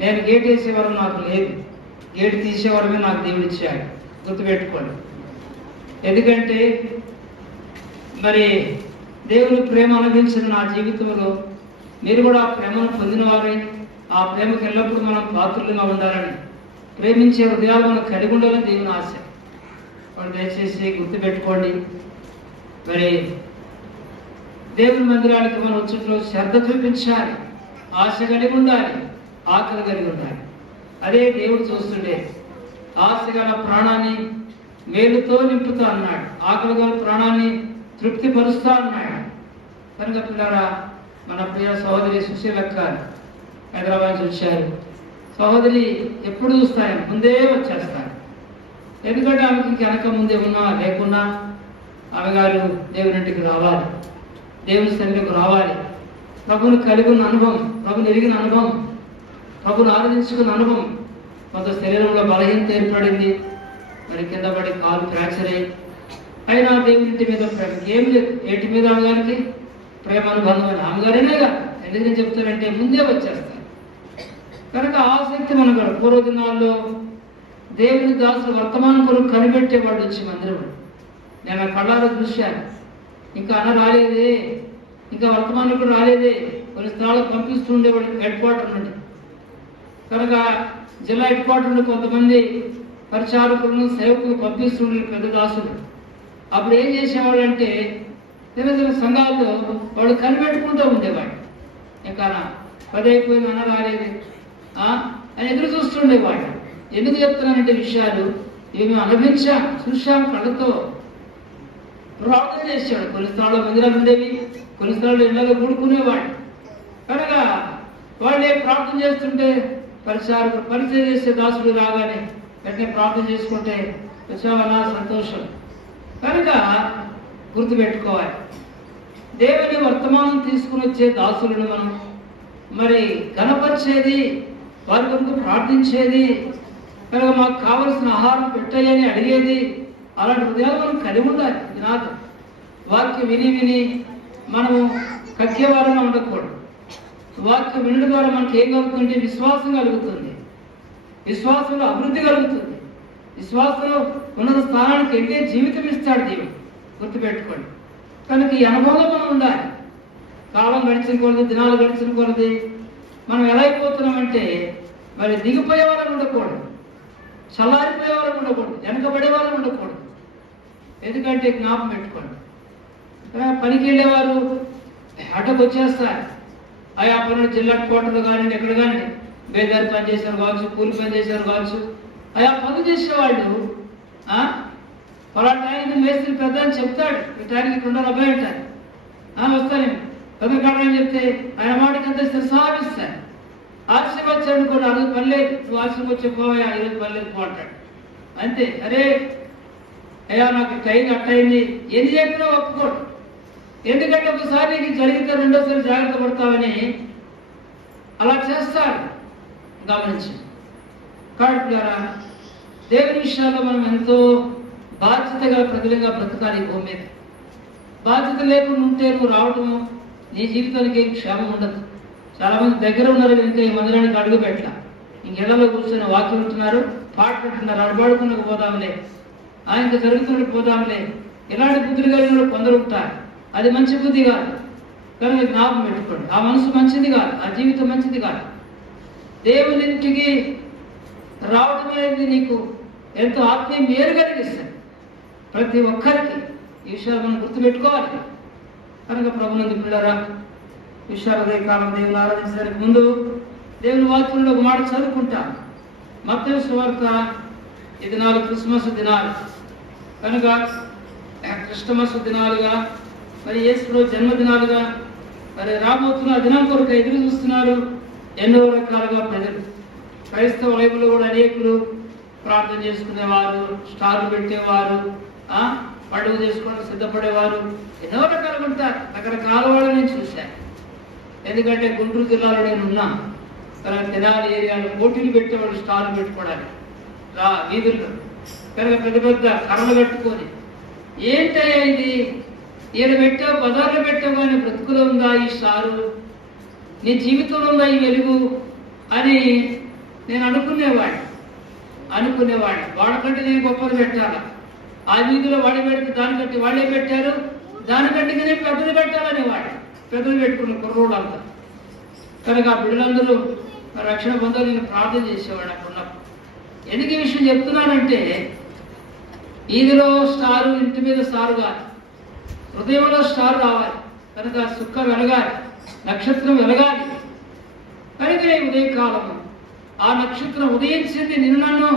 నేను గేట్ వేసేవారు నాకు లేదు, గేట్ తీసేవారమే నాకు దేవుడు ఇచ్చాడు. గుర్తుపెట్టుకోండి. ఎందుకంటే మరి దేవుని ప్రేమ అనుభవించిన నా జీవితంలో మీరు కూడా ఆ ప్రేమను పొందిన వారే, ఆ ప్రేమకు ఎల్లప్పుడూ మనం పాత్రులుగా ఉండాలని, ప్రేమించే హృదయాలు మనం కలిగి ఉండాలని దేవుని ఆశ. వాళ్ళు దయచేసి గుర్తుపెట్టుకోండి. మరి దేవుని మందిరానికి మనం వచ్చేట్లో శ్రద్ధ చూపించాలి, ఆశ కలిగి ఉండాలి, ఆకలి కలిగి ఉండాలి. అదే దేవుడు చూస్తుండే. ఆశ గల ప్రాణాన్ని మేలుతో నింపుతా అన్నాడు, ఆకలి గల ప్రాణాన్ని తృప్తిపరుస్తా అన్నాడు. కనుక పిల్లరా, మన ప్రియ సహోదరి సుశీలక్క హైదరాబాద్ వచ్చారు. సహోదరి ఎప్పుడు చూస్తాయని ముందే వచ్చేస్తాను. ఎందుకంటే ఆమెకి వెనక ముందే ఉన్నా లేకున్నా ఆమె గారు దేవుని ఇంటికి రావాలి, దేవుని సన్నిధికి రావాలి. ప్రభుని కలిగి ఉన్న అనుభవం, ప్రభుని ఎరిగిన అనుభవం, ప్రభుని ఆరాధించుకున్న అనుభవం. కొంత శరీరంలో బలహీనత ఏర్పడింది, మరి కింద పడి కాలు ఫ్రాక్చర్ అయ్యి, అయినా దేవుని ఇంటి మీద ప్రేమ ఏం లేదు. ఏటి మీద ఆమెగారికి ప్రేమ అనుబంధం అని ఆమెగారేనే కాదు. ఎందుకని చెప్తారంటే ముందే వచ్చేస్తారు. కనుక ఆసక్తి మనకు పూర్వ దినాల్లో దేవుని దాసులు వర్తమానం కొరకు కనిపెట్టేవాడు వచ్చి మందిరం. నేను ఆ కళ్ళారా చూశాను. ఇంకా అన్న రాలేదే, ఇంకా వర్తమానం కూడా రాలేదే. కొన్ని స్థలాలకు పంపిస్తూ ఉండేవాడు హెడ్ క్వార్టర్ నుండి. కనుక జిల్లా హెడ్ క్వార్టర్ నుండి కొంతమంది పరిచారకులను సేవకులు పంపిస్తుండే పెద్ద దాసులు. అప్పుడు ఏం చేసేవాడు అంటే చిన్న చిన్న సంఘాల్లో వాడు కనిపెట్టుకుంటూ ఉండేవాడు. ఇంకా పది అయిపోయింది, అన్న రాలేదు అని ఎదురు చూస్తుండేవాడు. ఎందుకు చెప్తున్నానంటే విషయాలు ఇవి మేము అనుభవించాం, చూశాం కళ్ళతో. ప్రార్థన చేశాడు. కొన్ని స్థలాల్లో మందిరాలు ఉండేవి, కొన్ని స్థలాల్లో ఇళ్లలో కూడుకునేవాడు. కనుక వాళ్ళే ప్రార్థన చేస్తుంటే పరిచారకులు పరిచయం చేసే దాసులు రాగానే వెంటనే ప్రార్థన చేసుకుంటే వచ్చావన్నా సంతోషం. కనుక గుర్తుపెట్టుకోవాలి, దేవుని వర్తమానం తీసుకుని వచ్చే దాసులను మనం మరి గణపరిచేది, వారి కొరకు ప్రార్థించేది, కనుక మాకు కావలసిన ఆహారం పెట్టాయని అడిగేది, అలాంటి హృదయాలు మనం కలిగి ఉండాలి. నాకు వాక్యం విని విని మనము కక్కేవారంగా ఉండకూడదు. వాక్యం వినడం ద్వారా మనకి ఏం కలుగుతుంటే విశ్వాసం కలుగుతుంది, విశ్వాసంలో అభివృద్ధి కలుగుతుంది, విశ్వాసంలో ఉన్నత స్థానానికి వెళ్ళే జీవితం ఇస్తాడు దేవుడు. గుర్తుపెట్టుకోండి. కనుక ఈ అనుభవంలో మనం ఉండాలి. కాలం గడిచిన కొలది, దినాలు గడిచిన కొలది మనం ఎలా అయిపోతున్నామంటే మరి దిగిపోయే వాళ్ళని ఉండకూడదు, చల్లారిపోయే వాళ్ళని ఉండకూడదు, వెనకబడే వాళ్ళని ఉండకూడదు. ఎందుకంటే జ్ఞాపకం పెట్టుకోండి, పనికి వెళ్ళేవారు అడ్డకు వచ్చేస్తారు. ఆయా పనులు జిల్లా కోటలు కానివ్వండి, ఎక్కడ కానీ బేదారి పని చేశారు కావచ్చు, కూలి పని చేశారు కావచ్చు, ఆయా పనులు చేసేవాళ్ళు పలానా టైంకి మేస్త్రి పెద్ద అని చెప్తాడు, ఈ టైంకి ఇక్కడ ఉండాలి అబ్బాయి అంటారు. వస్తాను పెద్ద కాడని చెప్తే ఆయన మాటకి అంత సాగిస్తాడు. ఆలస్యం వచ్చాడు అనుకోండి, అరవై పర్లేదు, నువ్వు ఆలస్యం వచ్చే పోవా, ఈరోజు పర్లేదు పో అంటాడు. అంతే. అరే అయ్యా నాకు టైం అట్టయింది ఎన్ని చెప్పినా ఒప్పుకోడు. ఎందుకంటే ఒకసారి నీకు జరిగితే రెండోసారి జాగ్రత్త పడతావని అలా చేస్తాడు. గమనించి కాడుపులారా, దేవుని విషయాల్లో మనం ఎంతో బాధ్యత గల ప్రజలుగా బ్రతకాలి. భూమి మీద బాధ్యత లేకుండా ఉంటే నువ్వు రావటము నీ జీవితానికి ఏం క్షేమం ఉండదు. చాలా మంది దగ్గర ఉన్నారు, ఇంకా ఈ మందిరానికి అడుగు పెట్టాల, ఇంకెళ్లలో కూర్చొని వాక్యం ఉంటున్నారు, పాట పెట్టున్నారు, అడబాడుకున్నకు పోదాంలే, ఇంకా జరుగుతున్నట్టు పోదాంలే. ఇలాంటి బుద్ధులు కలిగిన కొందరు ఉంటారు. అది మంచి బుద్ధి కాదు. కనుక జ్ఞాపకం పెట్టుకోండి, ఆ మనసు మంచిది కాదు, ఆ జీవితం మంచిది కాదు. దేవునింటికి రావడం అనేది నీకు ఎంతో ఆత్మీయ మేలు కలిగిస్తుంది. ప్రతి ఒక్కరికి ఈ విషయాలు మనం గుర్తుపెట్టుకోవాలి. కనుక ప్రభునందు పిల్లరా, విశ్వాసోదయ కాలం దేవుని ఆరాధించడానికి ముందు దేవుని వాక్యంలో ఒక మాట చదువుకుంటాం. మత్తయి సువార్త, ఈ దినాలు క్రిస్మస్ దినాలు కనుక క్రిస్టమస్ దినాలుగా, మరి యేసు జన్మదినాలుగా మరి రాబోతున్న దినం కొరకు ఎదురు చూస్తున్నారు ఎన్నో రకాలుగా ప్రజలు. క్రైస్తవ వైపులో కూడా అనేకులు ప్రార్థన చేసుకునేవారు, స్టార్లు పెట్టేవారు, పండుగ చేసుకోవడానికి సిద్ధపడేవారు, ఎన్నో రకాలుగా ఉంటారు. రకరకాల వాళ్ళు నేను చూశాను. ఎందుకంటే గుంటూరు జిల్లాలో నేను ఉన్నా. తర్వాత తెనాలి ఏరియాలో పోటీలు పెట్టేవాళ్ళు స్టార్లు పెట్టుకోవడానికి వీధుల్లో. కనుక పెద్ద పెద్ద కర్రలు కట్టుకొని ఏంటయ్యా ఇది, ఈయన పెట్టావు, బజార్లో పెట్టావు, కానీ బ్రతుకులో ఉందా ఈ స్టారు, నీ జీవితంలో ఉందా ఈ వెలుగు అని నేను అనుకునేవాడిని వాళ్ళకంటే నేను గొప్పది పెట్టాలా, ఆ వీధిలో వాళ్ళు పెడితే దానికంటే వాళ్ళే పెట్టారు, దానికంటే నేను పెద్దలు పెట్టాలనేవాడు. పెద్దలు పెట్టుకున్న కుర్రోళ్ళంతా. కనుక ఆ బిడ్డలందరూ రక్షణ పొందాలని నేను ప్రార్థన చేసేవాడు అప్పుడున్నప్పుడు. ఎందుకు ఈ విషయం చెప్తున్నానంటే, వీధిలో స్టారు, ఇంటి మీద స్టారు కాదు, హృదయంలో స్టార్ రావాలి. కనుక సుక్క వెలగాలి, నక్షత్రం వెలగాలి. కనుక ఉదయకాలము ఆ నక్షత్రం ఉదయించింది నిన్ను నన్ను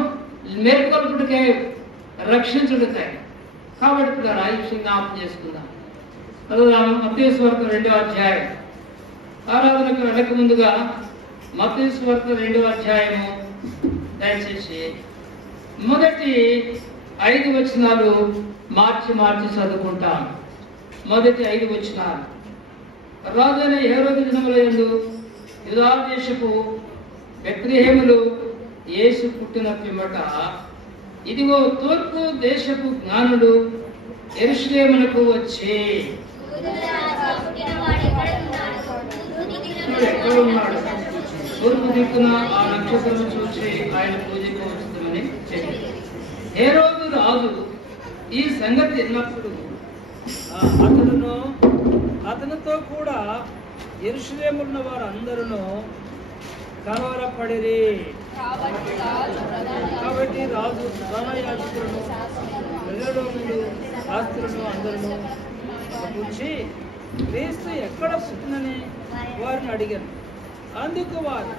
మేల్కొల్పుడికై, రక్షించుడికై. కాబట్టి ఇప్పుడు ఆ విషయం జ్ఞాపకం చేసుకుందాం. మత్తయి సువార్త 2వ అధ్యాయం. ఆరాధనకు వెళ్ళక ముందుగా మత్తయి సువార్త 2వ అధ్యాయము దయచేసి మొదటి 5 వచనాలు మార్చి చదువుకుంటాం. మొదటి 5 వచనాలు. రాజైన హేరోదు దినములందు యూదా దేశపు బెత్లెహేములో యేసు పుట్టిన పిమ్మట, ఇదిగో తూర్పు దేశపు జ్ఞానులు యెరూషలేమునకు వచ్చి, ఎక్కడ ఉన్నాడు? తూర్పు దిక్కున ఆ నక్షత్రం చూసి ఆయన పూజకు వస్తుందని చెప్పి, హేరోదు రాజు ఈ సంగతి విన్నప్పుడు అతనితో కూడా యెరూషలేమున్న వారందరూ కలవరపడిరి. కాబట్టి రాజు ప్రధాన యాజకులను, ప్రజలను, శాస్త్రులను అందరూ కూర్చి క్రీస్తు ఎక్కడ పుట్టినని వారిని అడిగారు. అందుకు వారు,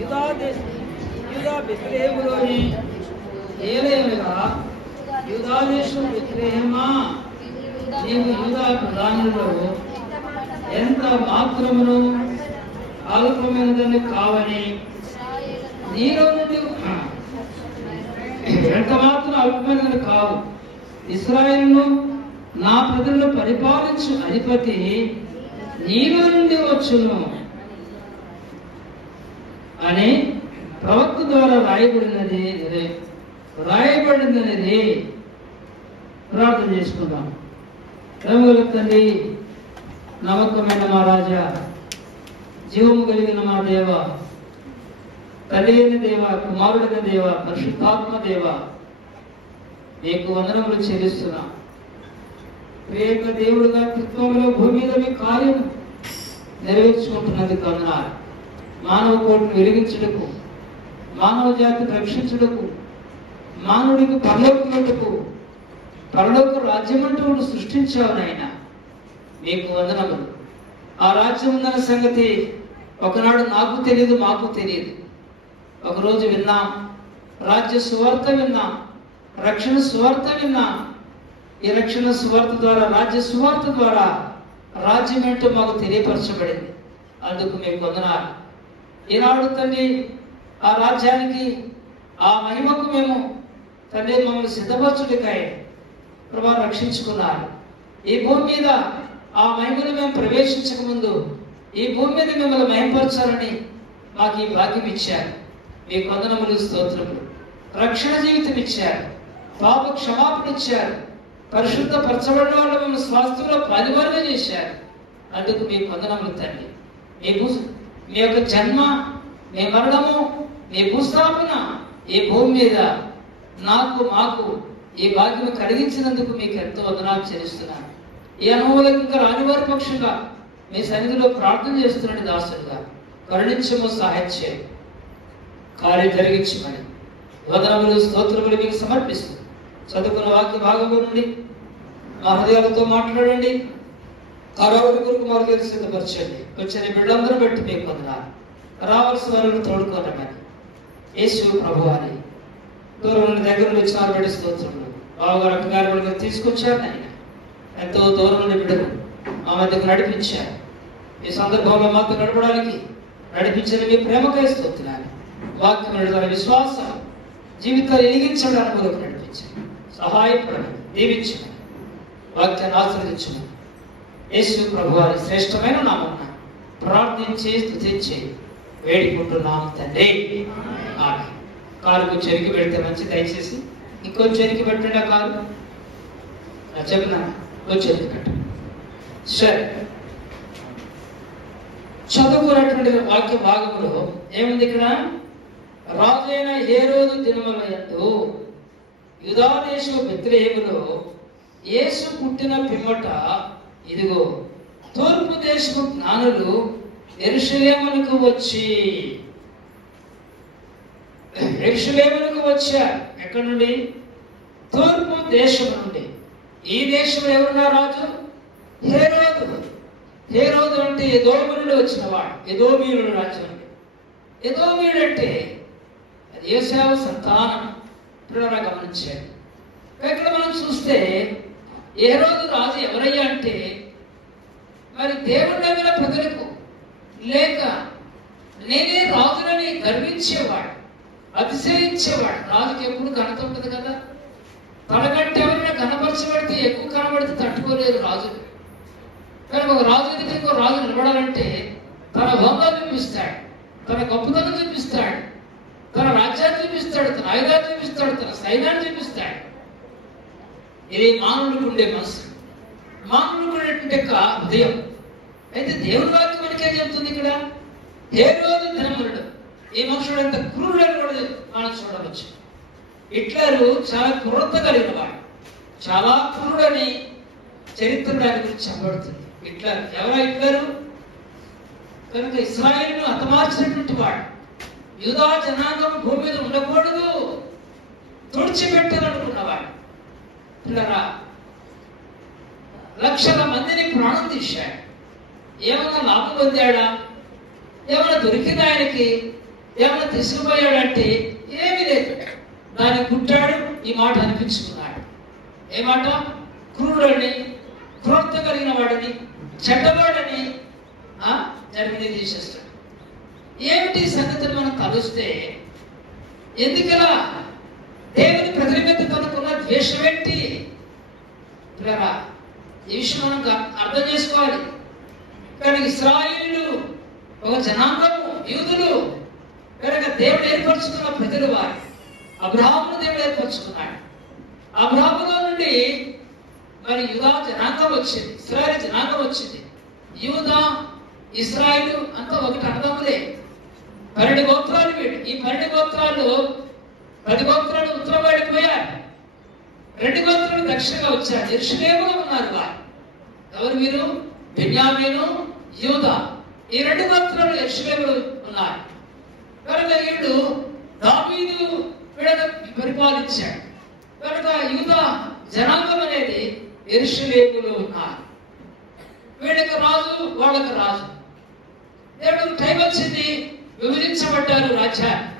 యూదా బెత్లెహేములోని ఏలయనగా, యూదా దేశం బెత్లెహేమా, నీవు యూదా ప్రధానులలో ఎంత మాత్రమును అల్పమైనదని కావని, నీలో నుండి ఎంత మాత్రం అల్పమైనదని కావు, ఇశ్రాయేలును నా ప్రజలను పరిపాలించు అధిపతి నీలో నుండి వచ్చును అని ప్రవక్త ద్వారా రాయబడినది. ప్రార్థన చేసుకుందాం. ప్రేమగల తండ్రి, నమ్మకమైన మా రాజా, జీవము కలిగిన మా దేవ, తల్లి అయిన దేవ, కుమారుడైన దేవ, పరిశుద్ధాత్మ దేవ, మీకు వందనములు చెల్లిస్తున్నాం. ప్రేమ దేవుడుగా కృత్వంలో భూమి మీద మీ కార్యం నెరవేర్చుకుంటున్నది వందనాలు. మానవ కోటను వెలిగించుటకు, మానవ జాతిని రక్షించుటకు, మానవుడికి పరలోకముటకు, పరలోక రాజ్యమంటూ సృష్టించావు నాయన. మీకు వందనములు. ఆ రాజ్యం ఉందన్న సంగతి ఒకనాడు నాకు తెలియదు, మాకు తెలియదు. ఒకరోజు విన్నాం, రాజ్య సువార్త విన్నాం, రక్షణ సువార్త విన్నాం. ఈ రక్షణ సువార్త ద్వారా, రాజ్య సువార్త ద్వారా రాజ్యం ఏంటో మాకు తెలియపరచబడింది. అందుకు మీకు వందనాలు. ఈనాడు తండ్రి ఆ రాజ్యానికి, ఆ మహిమకు మేము తండ్రి మమ్మల్ని సిద్ధపరచుడికై ప్రభా రక్షించుకున్నారు. ఈ భూమి మీద ఆ మహిమను మేము ప్రవేశించక ముందు ఈ భూమి మీద మిమ్మల్ని మహిమపరచాలని మాకు ఈ భాగ్యం ఇచ్చారు. మీకు వందనములు, స్తోత్రములు. రక్షణ జీవితం ఇచ్చారు, పాప క్షమాపణ ఇచ్చారు, పరిశుద్ధ పరచబడిన వాళ్ళు మిమ్మల్ని స్వాస్థ్యంలో పాలివారుగా చేశారు. అందుకు మీకు వందనములు తండ్రి. మీ యొక్క జన్మ, మీ మరణము, మీ భూస్థాపన ఈ భూమి మీద నాకు మాకు ఈ భాగ్యం కలిగించినందుకు మీకు ఎంతో వందనాలు చెల్లిస్తున్నాను. ఈ అనుభవాలకు ఇంకా రానివారి పక్షంగా మీ సన్నిధిలో ప్రార్థన చేస్తున్నాను. దాసులుగా కరుణించము, సహాయం చేయండి, కార్యం జరిగించమని వందనములు, స్తోత్రములు మీకు సమర్పిస్తూ చదువుకున్న వాక్య భాగము నుండి మా హృదయాలతో మాట్లాడండి. కరోడు కొరకు మార్గాలు సిద్ధపరచండి. వచ్చిన బిడ్డలందరూ బట్టి మీకు వందనాలు. రావాల్సిన వారిని తోడుకోనమని యేసు ప్రభువు అని దూరం నుండి దగ్గర నుండి వచ్చిన బట్టి స్తోత్రములు. బావగారు, అక్కగారు మీరు తీసుకొచ్చారు ఆయన. ఎంతో దూరం నుండి బిడ్డలు మా మధ్యకు నడిపించారు. ఈ సందర్భంలో మాతో నడపడానికి నడిపించిన మీ ప్రేమకై స్తోత్రాలు. వాక్యం ద్వారా విశ్వాసం జీవితాలు ఎదిగించడానికి కొరకు నడిపించండి, సహాయపడండి, దీవించండి, వాక్యాన్ని ఆశీర్వదించండి. యేసు ప్రభువారి శ్రేష్టమైన నామమున ప్రార్థించి స్తుతించి వేడుకుంటున్నాం తండ్రి. ఆమెన్. కారు కొంచెం ఎరికి పెడితే మంచి. దయచేసి ఇంకొంచెం ఎరికి పెట్టండి. ఆ కారు చెప్పినా కొంచెం ఎరికి పెట్టండి. సరే, చదువుకున్నటువంటి వాక్య భాగంలో ఏముంది ఇక్కడ? రాజైన హేరోదు దినముల యందు యూదా దేశము బెత్లెహేములో యేసు పుట్టిన పిమ్మట ఇదిగో తూర్పు దేశపు జ్ఞానులు యెరూషలేమునకు వచ్చారు. ఎక్కడి నుండి? తూర్పు దేశం నుండి. ఈ దేశంలో ఎవరున్నారు? రాజు హేరోదు. హేరోదు అంటే ఎదోమీయుడు వచ్చిన వాడు. ఎదోమీయుడు రాజ్యం. ఎదోమీయుడు అంటే అది యోసేపు సంతానం. పిల్లరా గమనించాడు. ఇక్కడ మనం చూస్తే హేరోదు రాజు ఎవరయ్యా అంటే మరి దేవుడి నమ్మిన ప్రజలకు లేక నేనే రాజులని గర్వించేవాడు, అతిశయించేవాడు. రాజుకి ఎప్పుడు ఘనత ఉంటుంది కదా. తనకంటే ఎవరైనా కనపరచబడితే ఎక్కువ కనబడితే తట్టుకోలేదు రాజు. కానీ ఒక రాజు ఎదుట ఇంకో రాజు నిలబడాలంటే తన హోదా చూపిస్తాడు, తన గొప్పతనం చూపిస్తాడు, తన రాజ్యాన్ని చూపిస్తాడు, తన ఆయుధాన్ని చూపిస్తాడు, తన సైన్యాన్ని చూపిస్తాడు. ఇది మానవుడికి ఉండే మనసు, మానవుడికి ఉండేటువంటి హృదయం. అయితే దేవుని వాక్యం మనకేం చెప్తుంది ఇక్కడ? హేరోదు దినములుడు. ఈ మనుషుడు ఎంత క్రూరుడని కూడా మనం చూడవచ్చు. హిట్లరు చాలా క్రూరత కలిగిన వాడు, చాలా క్రూరుడని చరిత్ర దాని గురించి చెప్పబడుతుంది. హిట్లర్ ఎవరా? హిట్లరు కనుక ఇశ్రాయేలును హతమార్చినటువంటి వాడు. యూదా జనాంగం భూమి మీద ఉండకూడదు, తుడిచిపెట్టాలనుకున్నవాడు. పిల్లరా, లక్షల మందిని ప్రాణం తీశాడు. ఏమన్నా లాభం పొందాడా? ఏమన్నా దొరికింది ఆయనకి? ఏమన్నా తీసుకుపోయాడంటే ఏమీ లేదు. దాన్ని పుట్టాడు, ఈ మాట అనిపించుకున్నాడు. ఏ మాట? క్రూరుడని, క్రూరత కలిగిన వాడిని, చెడ్డవాడని జరిగిన తీసేస్తాడు. ఏమిటి సంగతిని మనం కలుస్తే ఎందుకలా? దేవుని ప్రజల మీద తనకున్న ద్వేషం ఏంటి? పిల్లరా, ఈ విషయం మనం అర్థం చేసుకోవాలి. కానీ ఇశ్రాయేలు ఒక జనాంగము, యూదులు కనుక దేవుడు ఏర్పరచుకున్న ప్రజలు వారు. అబ్రహామును దేవుడు ఏర్పరచుకున్నాడు. అబ్రహాములో నుండి మరి యూదా జనాంగం వచ్చింది, ఇశ్రాయేలు జనాంగం వచ్చింది. యూదా ఇశ్రాయేలు అంతా ఒకటి అన్నదమ్ములే. 12 గోత్రాలు వీడు. ఈ 12 గోత్రాలు 10 గోత్రాలు ఉత్తరం పడిపోయారు, 2 గోత్రాలు దక్షిణంగా వచ్చారు. యెరూషలేములో ఉన్నారు వారు. ఎవరు వీరు? బెన్యామీను, యూదా. ఈ 2 గోత్రాలు యెరూషలేములో ఉన్నారు. కనుక వీడు దావీదు వీళ్ళను పరిపాలించాడు. కనుక యూదా జనాంగం అనేది యెరూషలేములో ఉన్నారు. వీళ్ళకి రాజు, వాళ్ళకి రాజు. దేవుడు టైం వచ్చింది, విభజించబడ్డారు రాజ్యాన్ని.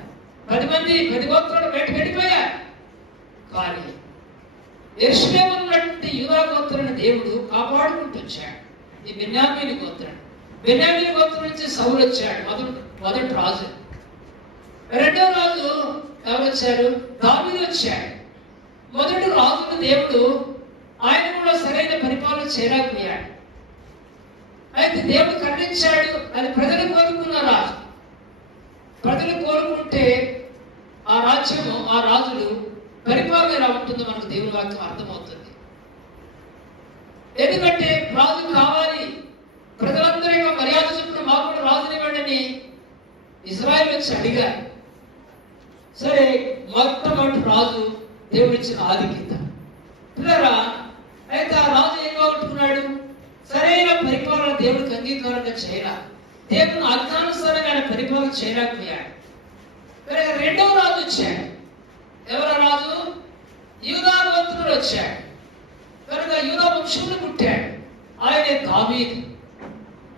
10 గోత్రాలు బయటకు వెళ్ళిపోయారు. కానీ యెరూషలేములో ఉన్నటువంటి యూదా గోత్రాన్ని దేవుడు కాపాడుకుంటూ వచ్చాడు. ఈ బెన్యామీను గోత్రం. బెన్యామీను గోత్రం నుంచి సౌలు వచ్చాడు, మొదటి రాజు. రెండో రాజు ఎవరు వచ్చారు? దావీదు వచ్చాడు. మొదటి రాజును దేవుడు ఆయన కూడా సరైన పరిపాలన చేయలేకపోయాడు. అయితే దేవుడు ఖండించాడు. అది ప్రజలు కోరుకున్న రాజు. ప్రజలు కోరుకుంటే ఆ రాజ్యము, ఆ రాజులు పరిపాలన ఎలా ఉంటుందో మనకు దేవుని వాక్యం అర్థమవుతుంది. ఎందుకంటే రాజు కావాలి, ప్రజలందరూ మర్యాద చొప్పున మాకు కూడా రాజునివ్వండి ఇశ్రాయేలు వచ్చి అడిగారు. సరే, మొట్టమొదటి రాజు దేవుడిచ్చిన ఆధిక్యత. పిల్లరా, అయితే ఆ రాజు ఏం పోగొట్టుకున్నాడు? సరైన పరిపాలన దేవుడికి అంగీకారంగా చేయాల, దేవుని ఆజ్ఞానుసారంగా ఆయన పరిపాలన చేయలేకపోయాడు. రెండవ రాజు వచ్చాడు. ఎవరు రాజు? యూదా గోత్రుడు వచ్చాడు. కనుక యూదా వంశంలో పుట్టాడు. ఆయనే దావీదు.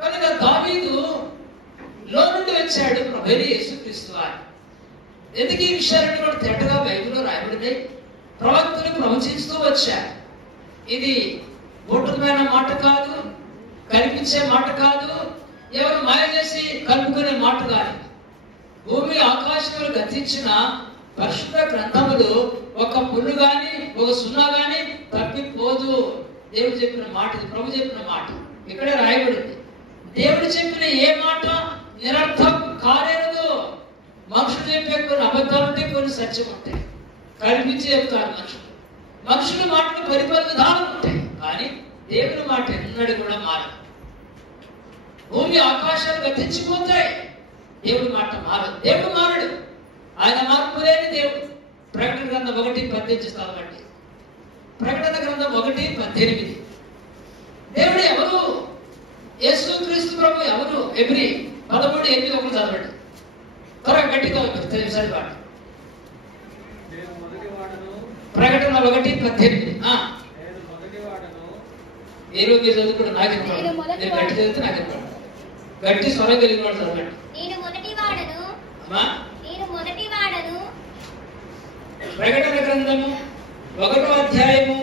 కనుక దావీదు లో నుండి వచ్చాడు ప్రభువైన యేసుక్రీస్తు వారు. ఎందుకు ఈ విషయాలన్నీ కూడా తెట్టగా బైబిల్లో రాయబడినాయి. ప్రవక్తలు ప్రవచిస్తూ వచ్చారు. ఇది బోటుమైన మాట కాదు, కనిపించే మాట కాదు, ఎవరు మాయ చేసి కలుపుకునే మాట కాదు. భూమి ఆకాశములు గతించిన పరిశుద్ధ గ్రంథములు ఒక పుల్లు గాని ఒక సున్నా గాని తప్పిపోదు. దేవుడు చెప్పిన మాట, ప్రభు చెప్పిన మాట ఇక్కడే రాయబడింది. దేవుడు చెప్పిన ఏ మాట నిరర్థం కాలేదు. మనుషులు చెప్పే కొన్ని అబద్ధాలు ఉంటాయి, కొన్ని సత్యం ఉంటాయి. కనిపించి చెప్తారు మనుషులు. మనుషుల మాటలు పరిపరి విధానం ఉంటాయి, కానీ దేవుని మాట ఎన్నడూ కూడా మారదు. భూమి ఆకాశాలు గతించిపోతాయి, దేవుడి మాట మారదు. దేవుడు మారడు. ఆయన మార్పు లేని దేవుడు. ప్రకటన గ్రంథం 1:18 చదవండి. ప్రకటన గ్రంథం 1:18. దేవుడు ఎవరు? యేసు క్రీస్తు ప్రభు ఎవరు? ఎబ్రీ 13:8 చదవండి. త్వరగా గట్టిగా సరిపాటు. ప్రకటన 1:18. ఏ రోజు మీరు చదువుకుంటే నాకు నేను గట్టి చదివితే నాకు గట్టి స్వరం కలిగిన వాడు చదవండి. ప్రకటన గ్రంథము 1వ అధ్యాయము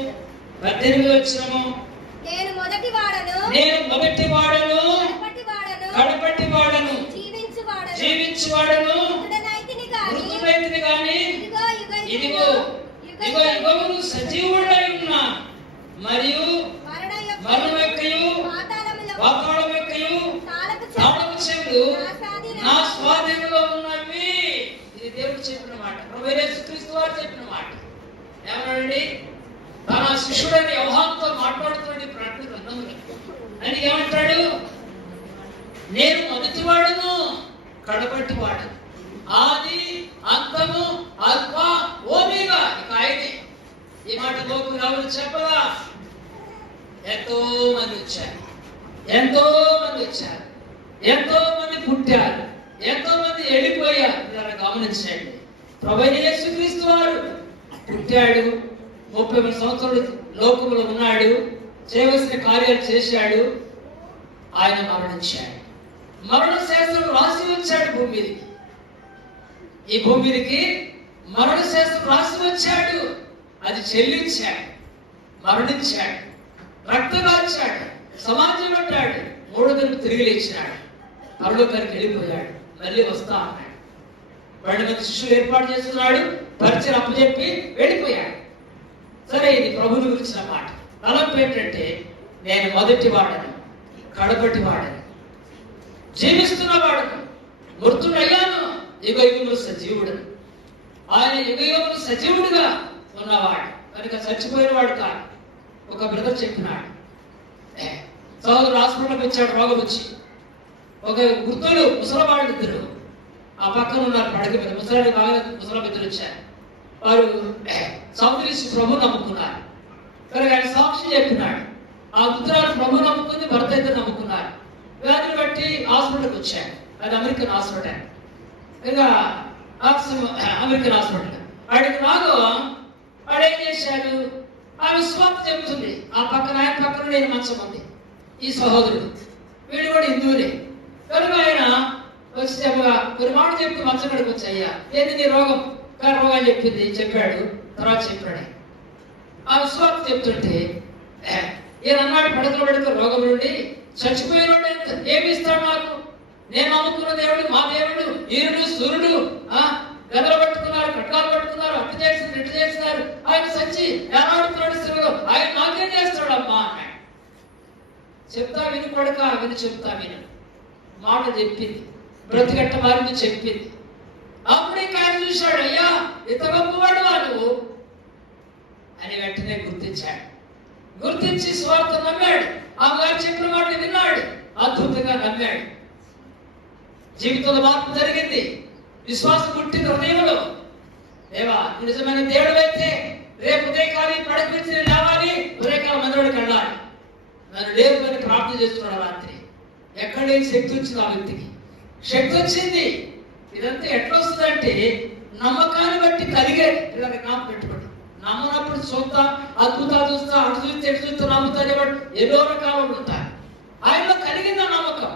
18వ వచనము. నేను మొదటి వాడను కడపటి వాడను జీవించువాడను మృతుడైతిని గాని ఇదిగో యుగములు సజీవుడై ఉన్నా మరియు మరణమొక్కయు పాతాళమొక్కయు తాళపు చెవులు నా స్వాధీనంలో ఉన్నవి. ఇది దేవుడు చెప్పిన మాట, ప్రభు యేసుక్రీస్తు వారు చెప్పిన మాట. ఏమన్నాడండి? తన శిష్యుడని యోహానుతో మాట్లాడుతున్నాడు ప్రకటన గ్రంథంలో. అని ఏమంటాడు? నేను మొదటివాడును కడపటి వాడు, ఆది అంతము అల్ఫా ఓమేగా. ఇక ఆయనే. ఈ మాట లోకం ఎవరు చెప్పరా? ఎంతో మంది వచ్చారు, ఎంతో మంది పుట్టారు, ఎంతో మంది వెళ్ళిపోయారు. గమనించండి, ప్రభువైన యేసుక్రీస్తు వారు పుట్టాడు, 30 సంవత్సరాలు లోకంలో ఉన్నాడు, చేయవలసిన కార్యాలు చేశాడు. ఆయన మరణించాడు, మరణ శాస్త్రం రాసి వచ్చాడు భూమి మీదకి. ఈ భూమి మీదకి మరణ శాస్త్రం రాసి వచ్చాడు. అది చెల్లించాడు, మరణించాడు, రక్తగాల్చాడు, సమాజం పడ్డాడు, 3వ దినం తిరిగి లేచినాడు, పరలోకానికి వెళ్ళిపోయాడు, మళ్ళీ వస్తా అన్నాడు. 12 మంది శిష్యులు ఏర్పాటు చేస్తున్నాడు, పరిచయం అప్పచెప్పి వెళ్ళిపోయాడు. సరే, ఇది ప్రభువుని గురించిన మాట. తలంపు ఏంటంటే, నేను మొదటి వాడను కడపటి వాడను, జీవిస్తున్న వాడను, మృతుడయ్యాను, యుగయుగములు సజీవుడను. ఆయన యుగయుగములు సజీవుడిగా ఉన్నవాడు కనుక చచ్చిపోయిన వాడు కాదు. ఒక బ్రదర్ చెప్పినాడు, సహోదరుడు హాస్పిటల్కి వచ్చాడు, రోగం వచ్చి. ఒక వృద్ధులు ముసలవాళ్ళు ఇద్దరు ఆ పక్కన ఉన్నారు, పడక మీద. ముసలాడు బాగా ముసలమిద్దరు వచ్చారు. వారు సౌందర్య ప్రభు నమ్ముకున్నారు కనుక ఆయన సాక్షి చెప్పినాడు. ఆ వృద్ధురాలు ప్రభు నమ్ముకుంది, భర్త ఇద్దరు నమ్ముకున్నారు. వ్యాధిని బట్టి హాస్పిటల్కి వచ్చాడు. అది అమెరికన్ హాస్పిటల్. ఇక అమెరికన్ హాస్పిటల్ వాడికి రాగా వాడు ఏం చేశాడు? ఆ విశ్వాసం చెబుతుంది. ఆ పక్కన ఆయన పక్కన నేను మంచం ఉంది. ఈ సహోదరుడు వీడు కూడా హిందువులే కనుక ఆయన వచ్చి చెప్పగా ஒரு మాట చెప్తూ మంచం కడికి వచ్చి, అయ్యా ఏంది నీ రోగం? రోగాన్ని చెప్పాడు. తర్వాత చెప్పాడు. ఆ విశ్వాసం చెప్తుంటే ఈయన అన్నాడు, పడక రోగం నుండి చచ్చిపోయిన ఏమి ఇస్తాడు నాకు? నేను నమ్ముకున్న దేవుడు, మా దేవుడు ఈరుడు సూర్యుడు గదలు పట్టుకున్నారు, కట్టాలు పట్టుకున్నారు, అట్టు చేసి ఇటు చేస్తున్నారు. ఆయన సచ్చి ఏనాడుతున్నాడు స్థితిలో, ఆయన నాకేం చేస్తాడు అమ్మా అన్నాడు. చెప్తా విని కొడుక, విని చెప్తా విను మాట చెప్పింది, బ్రతికట్ట వారిని చెప్పింది. అప్పుడే ఆయన చూశాడు, అయ్యా ఇంత గొప్పవాడు వాళ్ళు అని వెంటనే గుర్తించాడు. గుర్తించి స్వార్థ నమ్మాడు. ఆ గారు చెప్పిన మాట విన్నాడు, అద్భుతంగా నమ్మాడు. జీవితంలో మార్పు జరిగింది, విశ్వాసం పుట్టింది హృదయంలో. దేవా నిజమైన దేవుడు అయితే రేపు ఉదయకాలం పడకరించి లేవాలి, ఉదయకాలం మందిరానికి వెళ్ళాలి, నన్ను లేవు అని ప్రార్థన చేస్తున్నాడు. రాత్రి ఎక్కడ శక్తి వచ్చింది ఆ వ్యక్తికి, శక్తి వచ్చింది. ఇదంతా ఎట్లా వస్తుందంటే నమ్మకాన్ని బట్టి కలిగే. ఇలా జ్ఞాపకం పెట్టుకోండి, నమ్మనప్పుడు చూద్దాం, అద్భుతాలు చూస్తా, అటు చూస్తే ఎటు చూస్తే నమ్ముతానే వాడు ఎన్నో రకాలు ఉంటారు. ఆయనలో కలిగింది నమ్మకం.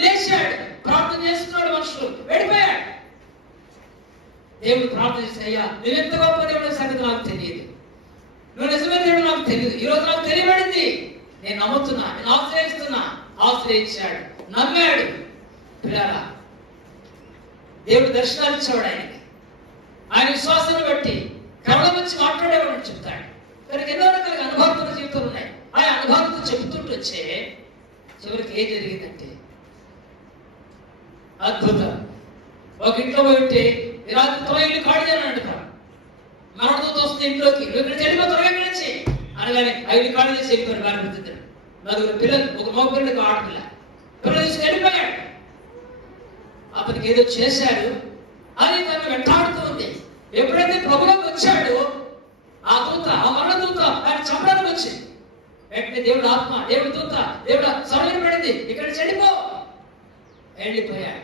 లేచాడు, ప్రార్థన చేస్తున్నాడు, మనుషులు వెళ్ళిపోయాడు. దేవుడు ప్రార్థన చేస్తే, అయ్యా నువ్వు ఎంత గొప్ప దేవుడు సంగతి నాకు తెలియదు, నువ్వు నిజమైన దేవుడు నాకు తెలియదు, ఈరోజు నాకు తెలియబడింది, నేను నమ్ముతున్నా, నేను ఆశ్రయిస్తున్నా. ఆశ్రయించాడు, నమ్మాడు. పిల్లరా, దేవుడు దర్శనాలు ఇచ్చేవాడు ఆయనకి. ఆయన విశ్వాసాన్ని బట్టి కళ్ళ వచ్చి మాట్లాడేవాడు చెప్తాడు. కనుక ఎన్నో రకాల అనుభవాల జీవితాలు ఉన్నాయి. ఆ అనుభవాలతో చెబుతుంటూ వచ్చే చివరికి ఏం జరిగిందంటే అద్భుతం. ఒక ఇంట్లో పోయింటే రాత్రితో ఇల్లు ఖాళీ చేయాలని అంటున్నారు. మరణంతో వస్తుంది ఇంట్లోకి, ఇక్కడ వెళ్ళిపో త్వరగా గడిచి అనగానే 5 ఖాళీ చేసి వెళ్ళిపోయారు. భార్య నలుగురు పిల్లలు, ఒక మగ పిల్లలకు ఆడపిల్ల, పిల్లలు తీసుకు వెళ్ళిపోయాడు. అతనికి ఏదో చేశారు అని తను వెంటాడు ఉంది. ఎప్పుడైతే ప్రభులోకి వచ్చాడు ఆ దూత, ఆ మరణ దూత ఆయన చంపడానికి వచ్చింది. వెంటనే దేవుడు ఆత్మ, దేవుడు దూత, దేవుడు సమయపడింది, ఇక్కడ చెడిపో, వెళ్ళిపోయాడు.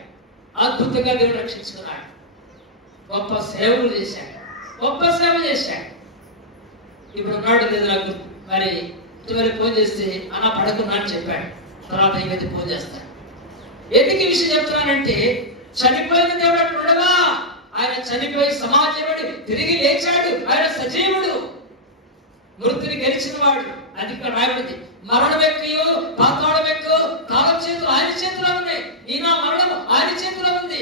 అద్భుతంగా దేవుడు రక్షించుకున్నాడు. గొప్ప సేవలు చేశాడు, గొప్ప సేవ చేశాడు. ఇప్పుడు ఉన్నాడు లేదు నాకు. మరి ఇటీవల ఫోన్ చేస్తే అన్నా పడుకున్నా అని చెప్పాడు. తర్వాత ఇవైతే ఫోన్ చేస్తాడు. ఎందుకు ఈ విషయం చెప్తున్నానంటే, చనిపోయిన దేవుడు అట్లా ఉండగా, ఆయన చనిపోయి సమాజముడు తిరిగి లేచాడు. ఆయన సజీవుడు, మృతిని గెలిచిన వాడు. అది ఇక్కడ రాయబడింది. మరణం ఎక్కయో పాతాళం ఎక్కో కాలం చేతులు ఆయన చేతిలో ఉన్నాయి. ఈ నా మరణం ఆయన చేతిలో ఉంది.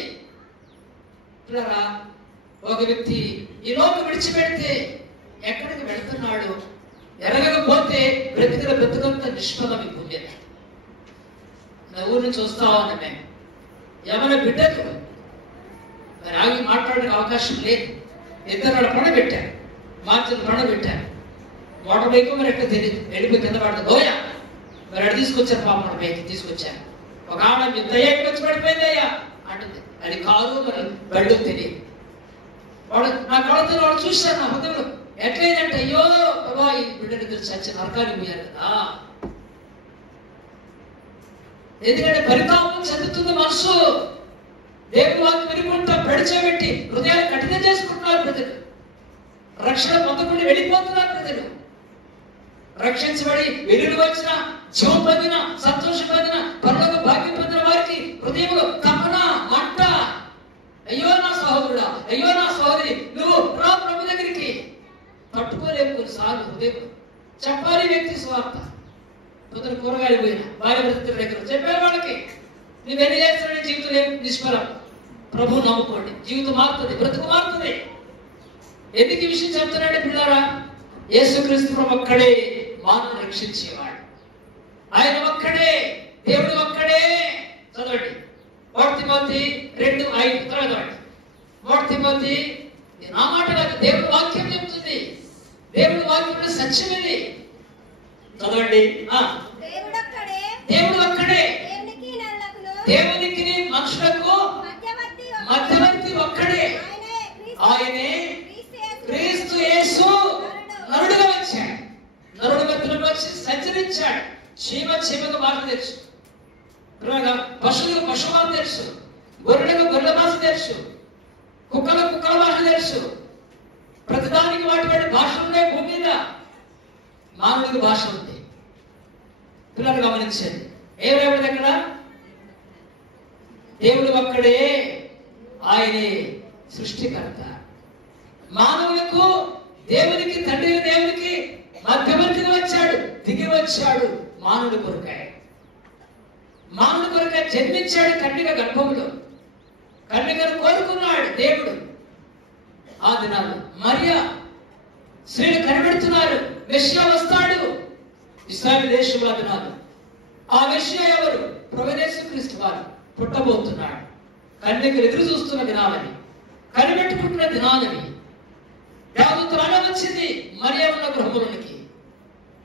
పిల్లరా, ఒక వ్యక్తి ఈ లోకం విడిచిపెడితే ఎక్కడికి వెళ్తున్నాడు ఎరగకపోతే బ్రతుకంతా నిష్ఫలం ఈ భూమి. నా ఊరి నుంచి వస్తా ఉన్నా మేము. ఎవరి బిడ్డకు మరి ఆగి మాట్లాడే అవకాశం లేదు. ఇద్దరు పడబెట్టారు, మార్చులు పడబెట్టారు. మోటార్ బైక్ మరి ఎట్లా తెలియదు, వెళ్ళిపోయి కింద పడదు గోయా. మరి అక్కడ తీసుకొచ్చారు, పాప మన బైక్ తీసుకొచ్చారు. ఒక ఆమె మీ దయ్యానికి వచ్చి పడిపోయింది అయ్యా అంటుంది. అది కాదు, మరి బళ్ళు తెలియదు. వాడు నా కళతో వాడు చూశాను. నా హృదయంలో ఎట్లయిందంటే, అయ్యో బాబా ఈ బిడ్డని చచ్చి నరకానికి పోయారు కదా. ఎందుకంటే పరితాపం చెందుతుంది మనసు. దేవుని వాక్యం వినుకుంటా పెడిచేబెట్టి హృదయాలు కఠినం చేసుకుంటున్నారు ప్రజలు. రక్షణ పొందకుండా వెళ్ళిపోతున్నారు ప్రజలు. రక్షించబడి వెలుగు వచ్చిన, జీవం పొందిన, సంతోషం పొందిన, పరలోక భాగ్యం పొందిన వారికి హృదయంలో తపన, మంట. అయ్యో నా సహోదరుడా, అయ్యో నా సహోదరి, నువ్వు రా ప్రభు దగ్గరికి. తట్టుకోలేవు కొన్నిసార్లు హృదయం. చెప్పాలి వ్యక్తి స్వార్థ. పొద్దున కూరగాయలు పోయిన భార్య బ్రతుకుల దగ్గర చెప్పారు వాళ్ళకి, నువ్వెన్ని చేస్తావు జీవితం ఏం నిష్ఫలం. ప్రభు నమ్ముకోండి, జీవితం మారుతుంది, బ్రతుకు మారుతుంది. ఎందుకు ఈ విషయం చెప్తున్నాడు పిల్లారా? యేసుక్రీస్తు ప్రభు ఒక్కడే మానవుని రక్షించేవాడు. ఆయన ఒక్కడే, దేవుడు ఒక్కడే. చదవండి 1 తిమోతి 2:5 చదవండి. 1 తిమోతి, నా మాట కాదు, దేవుడు వాక్యం చెప్తుంది. దేవుడు వాక్యంలో సత్యం ఇది. చదవండి. దేవుడు ఒక్కడే, దేవునికి మనుషులకు మధ్యవర్తి ఒక్కడే. ఆయనే క్రీస్తు యేసు నరుడుగా వచ్చాడు. నరుడు మధ్యలోకి వచ్చి సంచరించాడు. చీమకు మాట తెలుసు, పశువులకు పశు మాట తెలుసు, గొర్రెలకు గొర్రెల భాష తెలుసు, కుక్కలకు కుక్కల భాష తెలుసు. ప్రతిదానికి వాటి భాష ఉన్నాయి భూమి మీద. మానవుడికి భాష ఉంది. పిల్లలు గమనించండి. ఏమైనా అక్కడ దేవుడు ఒక్కడే, ఆయనే సృష్టికర్త. మానవులకు దేవునికి, తండ్రి దేవునికి మధ్యవర్తిగా వచ్చాడు, దిగి వచ్చాడు. మానవుడి కొరకాయ, మానవుడి కొరకాయ జన్మించాడు. కన్యక గర్భంలో కన్యకను కోరుకున్నాడు దేవుడు. ఆ దినాలు మరియా స్త్రీలు కనిపెడుతున్నారు, మెస్సియా వస్తాడు. ఇశ్రాయేలు దేశంలో దినాలు. ఆ మెస్సియా ఎవరు? ప్రభువైన యేసుక్రీస్తు వారు పుట్టబోతున్నాడు. కన్యకలు ఎదురు చూస్తున్న దినాలని, కనిపెట్టుకుంటున్న దినాలని. దేవదూత రానే వచ్చింది మరియా ఉన్న గృహములోనికి.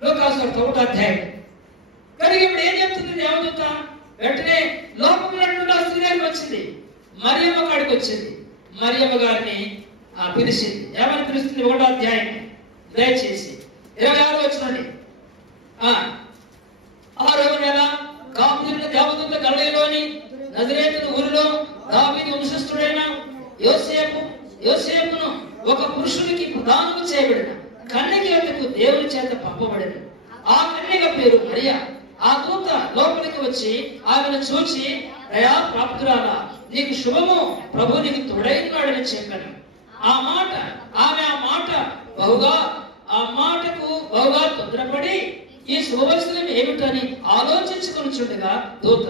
లూకాసు 1వ అధ్యాయం. కానీ ఇప్పుడు ఏం చెప్తుంది దేవదూత? వెంటనే లోకంలో స్త్రీ గారికి వచ్చింది, మరియమ్మ కాడికి వచ్చింది. మరియమ్మ గారిని పిలిచింది. ఏమని పిలుస్తుంది? 1వ అధ్యాయం దయచేసి 26 వచనండి. 6వ నెల కాపుల దేవదూత గలిలయలోని నజరేతు ఊరిలో దావీదు వంశస్థుడైన యోసేపును ఒక పురుషునికి ప్రదానము చేయబడిన కన్యక యొద్దకు దేవుని చేత పంపబడిన. ఆ కన్యక పేరు మరియా. ఆ దూత లోపలికి వచ్చి ఆమెను చూచి, దయా ప్రాప్తురాలా, నీకు శుభము, ప్రభు నీకు తోడైనాడని చెప్పాను. ఆ మాటకు బహుగా తొందరపడి ఈ శుభవచనం ఏమిటని ఆలోచించుకొనుచుండగా దూత,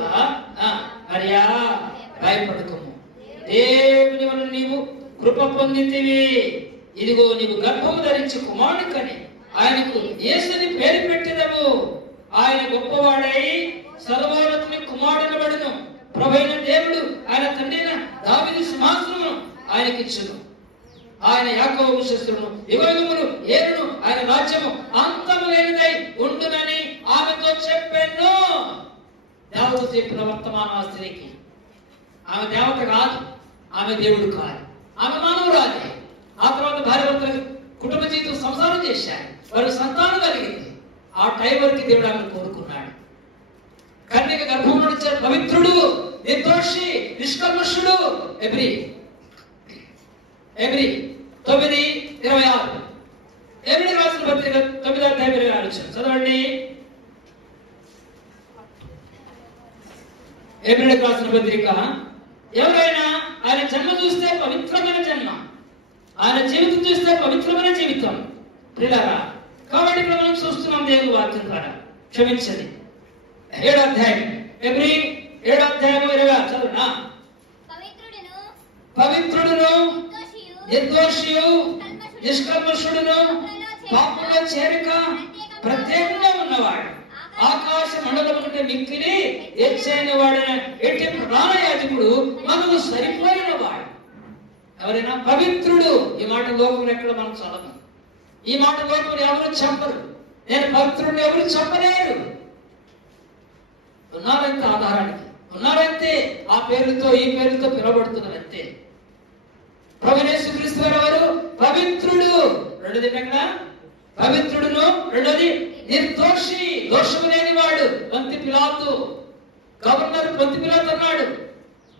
మరియా భయపడకము, దేవుని వలన నీవు కృప పొందితివి. ఇదిగో నీవు గర్భము ధరించి కుమారుని కని ఆయనకు యేసుని పేరు పెట్టినవు. ఆయన గొప్పవాడై సర్వోన్నతుని కుమారుడనబడును. ప్రభువైన దేవుడు ఆయన తండ్రైన దావీదు సింహాసనమును ఆయనకిచ్చును. ఆయన యాకోబు వంశస్థులను యుగయుగములు ఏలును. ఆయన రాజ్యము అంతము లేనిదై ఉండునని ఆమెతో చెప్పాను. దేవత చెప్పిన వర్తమానం ఆ స్త్రీకి. ఆమె దేవత కాదు, ఆమె దేవుడు కాదు, ఆమె మానవురాలే. జీవితం సంసారం చేశారు, వారికి సంతానం కలిగింది. ఆ టైం వరకు దేవుడు ఆమెను కోరుకున్నాడు. కన్యక గర్భంలో నుంచి పవిత్రుడు, నిర్దోషి, నిష్కల్మషుడు. ఎబ్రీ 9:26. ఎబ్రీ రాసిన పత్రిక 9:26 చదవండి. ఎబ్రీలకు రాసిన పత్రిక. ఎవరైనా ఆయన జన్మ చూస్తే పవిత్రమైన జన్మ, ఆయన జీవితం చూస్తే పవిత్రమైన జీవితం. ప్రియులారా, కాబట్టి ఇక్కడ మనం చూస్తున్నాం దేవుని వాక్యం ద్వారా. క్షమించండి. 7వ అధ్యాయం, ఎబ్రీ 7వ అధ్యాయం 20 చదువునా. పవిత్రుడును, నిర్దోషియు, నిష్కల్మషుడును, పాపంలో చేరిక ప్రత్యేకంగా ఉన్నవాడు, ఆకాశ మండలం కంటే మిక్కిలి హెచ్చైన వాడైన ఎట్టి ప్రధాన యాజకుడు మనకు సరిపోయిన వాడు. ఎవరైనా పవిత్రుడు. ఈ మాట లోకంలో ఎక్కడ మనం చదవం. ఈ మాట లోకంలో ఎవరు చెప్పరు. నేను పవిత్రుడిని ఎవరు చెప్పలేరు. ఉన్నారంతే, ఆధారానికి ఉన్నారంతే, ఆ పేరుతో ఈ పేరుతో పిలువబడుతున్నారు అంతే. ప్రభువైన యేసుక్రీస్తు ఎవరు? పవిత్రుడు. రెండోది ఎక్కడ? పవిత్రుడును. రెండోది నిర్దోషి, దోషము లేని వాడు. పొంతి పిలాతు, గవర్నర్ పొంతి పిలాతు అన్నాడు,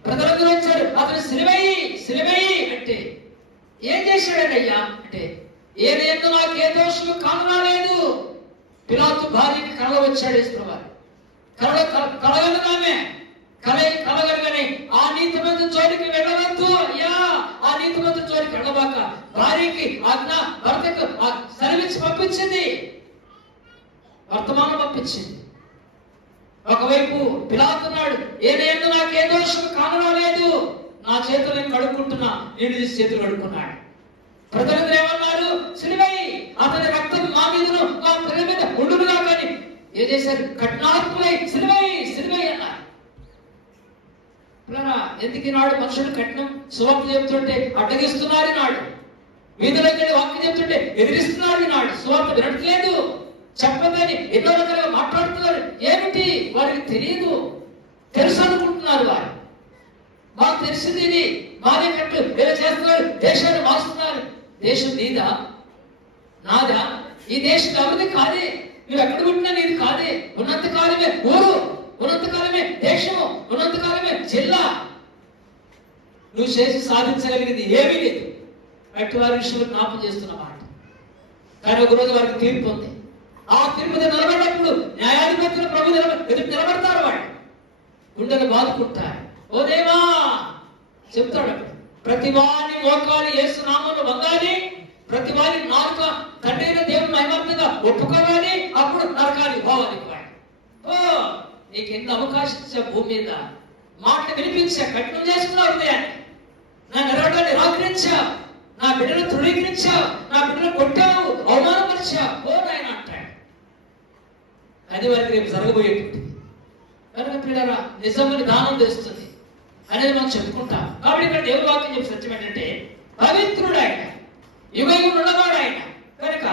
ప్రజలందరూ వచ్చారు, అతను సిలువేయి అంటే ఏం చేశాడనయ్యా అంటే, ఏదేందో నాకు ఏ దోషము కానరాలేదు. పిలాతు భార్యకి కళ వచ్చాడు యేసుప్రభువు. కలగలగానే కలగలగానే ఆ నీతిమంతుల జోలికి వెళ్ళవద్దు అయ్యా, ఆ నీతిమంతుల జోలికి వెళ్ళబాక. భార్యకి ఆజ్ఞ, భర్తకు సెలవిచ్చి పంపించింది, వర్తమానం పంపించింది. ఒకవైపు పిలాతున్నాడు, ఏదేందో నాకు ఏ దోషం కానరాలేదు, నా చేతులు నేను కడుక్కుంటున్నా, నేను తీసి చేతులు కడుక్కున్నాడు. ప్రజలందరూ ఏమన్నారు? సిలువేయి, అతని రక్తం మా మీదను మా పిల్లల మీద ఉండునుగా. కానీ ఏం చేశారు? కఠినాత్ములై సిలువేయి అన్నారు. ఎందుకు ఈనాడు మనుషులు కఠినం సువార్త చెప్తుంటే అడ్డగిస్తున్నారు. ఈనాడు వీధులకి వాక్యం చెప్తుంటే ఎదిరిస్తున్నారు. ఈనాడు సువార్త వినట్లేదు, చెప్పదని ఎన్నో రకాలుగా మాట్లాడుతున్నారు. ఏమిటి? వారికి తెలియదు, తెలుసు అనుకుంటున్నారు. వారు మాకు తెలిసింది ఇది, మాదే కట్టు వేరే చేస్తున్నారు, దేశాన్ని మారుస్తున్నారు. దేశం నీదా నాదా? ఈ దేశం అభివృద్ధి కాదే. నువ్వు ఎక్కడ పుట్టినా నీది కాదే. ఉన్నంత కాలమే ఊరు, ఉన్నంత కాలమే దేశము, ఉన్నంత కాలమే జిల్లా. నువ్వు చేసి సాధించగలిగింది ఏమీ లేదు. అట్టి వారి విషయంలో జ్ఞాపం చేస్తున్న మాట. కానీ ఒకరోజు వారికి తీర్పు ఉంది. ఆ తీర్పు నిలబడినప్పుడు న్యాయాధిపతులు ప్రభు ఎదురు నిలబడతారు. వాడు గుండెలు బాదుకుంటారు. ఓ దేవా చెప్తాడు, ప్రతి వారి మోకాలు యేసు నామములో వంగాలి, ప్రతి వారి నాలుక తండ్రి అయిన దేవుని మహిమార్థంగా ఒప్పుకోవాలి, అప్పుడు నరకాలి పోవాలి. ఓ నీకు ఎన్ని అవకాశం ఇచ్చా భూమి మీద, మాటలు వినిపించా, కఠినం చేసుకున్నావు హృదయాన్ని, నా నిరాటాన్ని నిరాకరించా, నా బిడ్డను తృణీకరించా, నా బిడ్డను కొట్టావు, అవమానపరిచా, ఓ నాయన అంటాడు. అది వారికి రేపు జరగబోయేటువంటి కనుక పిల్లరా నిజమని దానం చేస్తుంది అనేది మనం చెప్పుకుంటాం. కాబట్టి ఇక్కడ దేవుని వాక్యం చెప్పి సత్యం ఏంటంటే, పవిత్రుడు ఆయన, యుగయుగం ఉన్నవాడు ఆయన. కనుక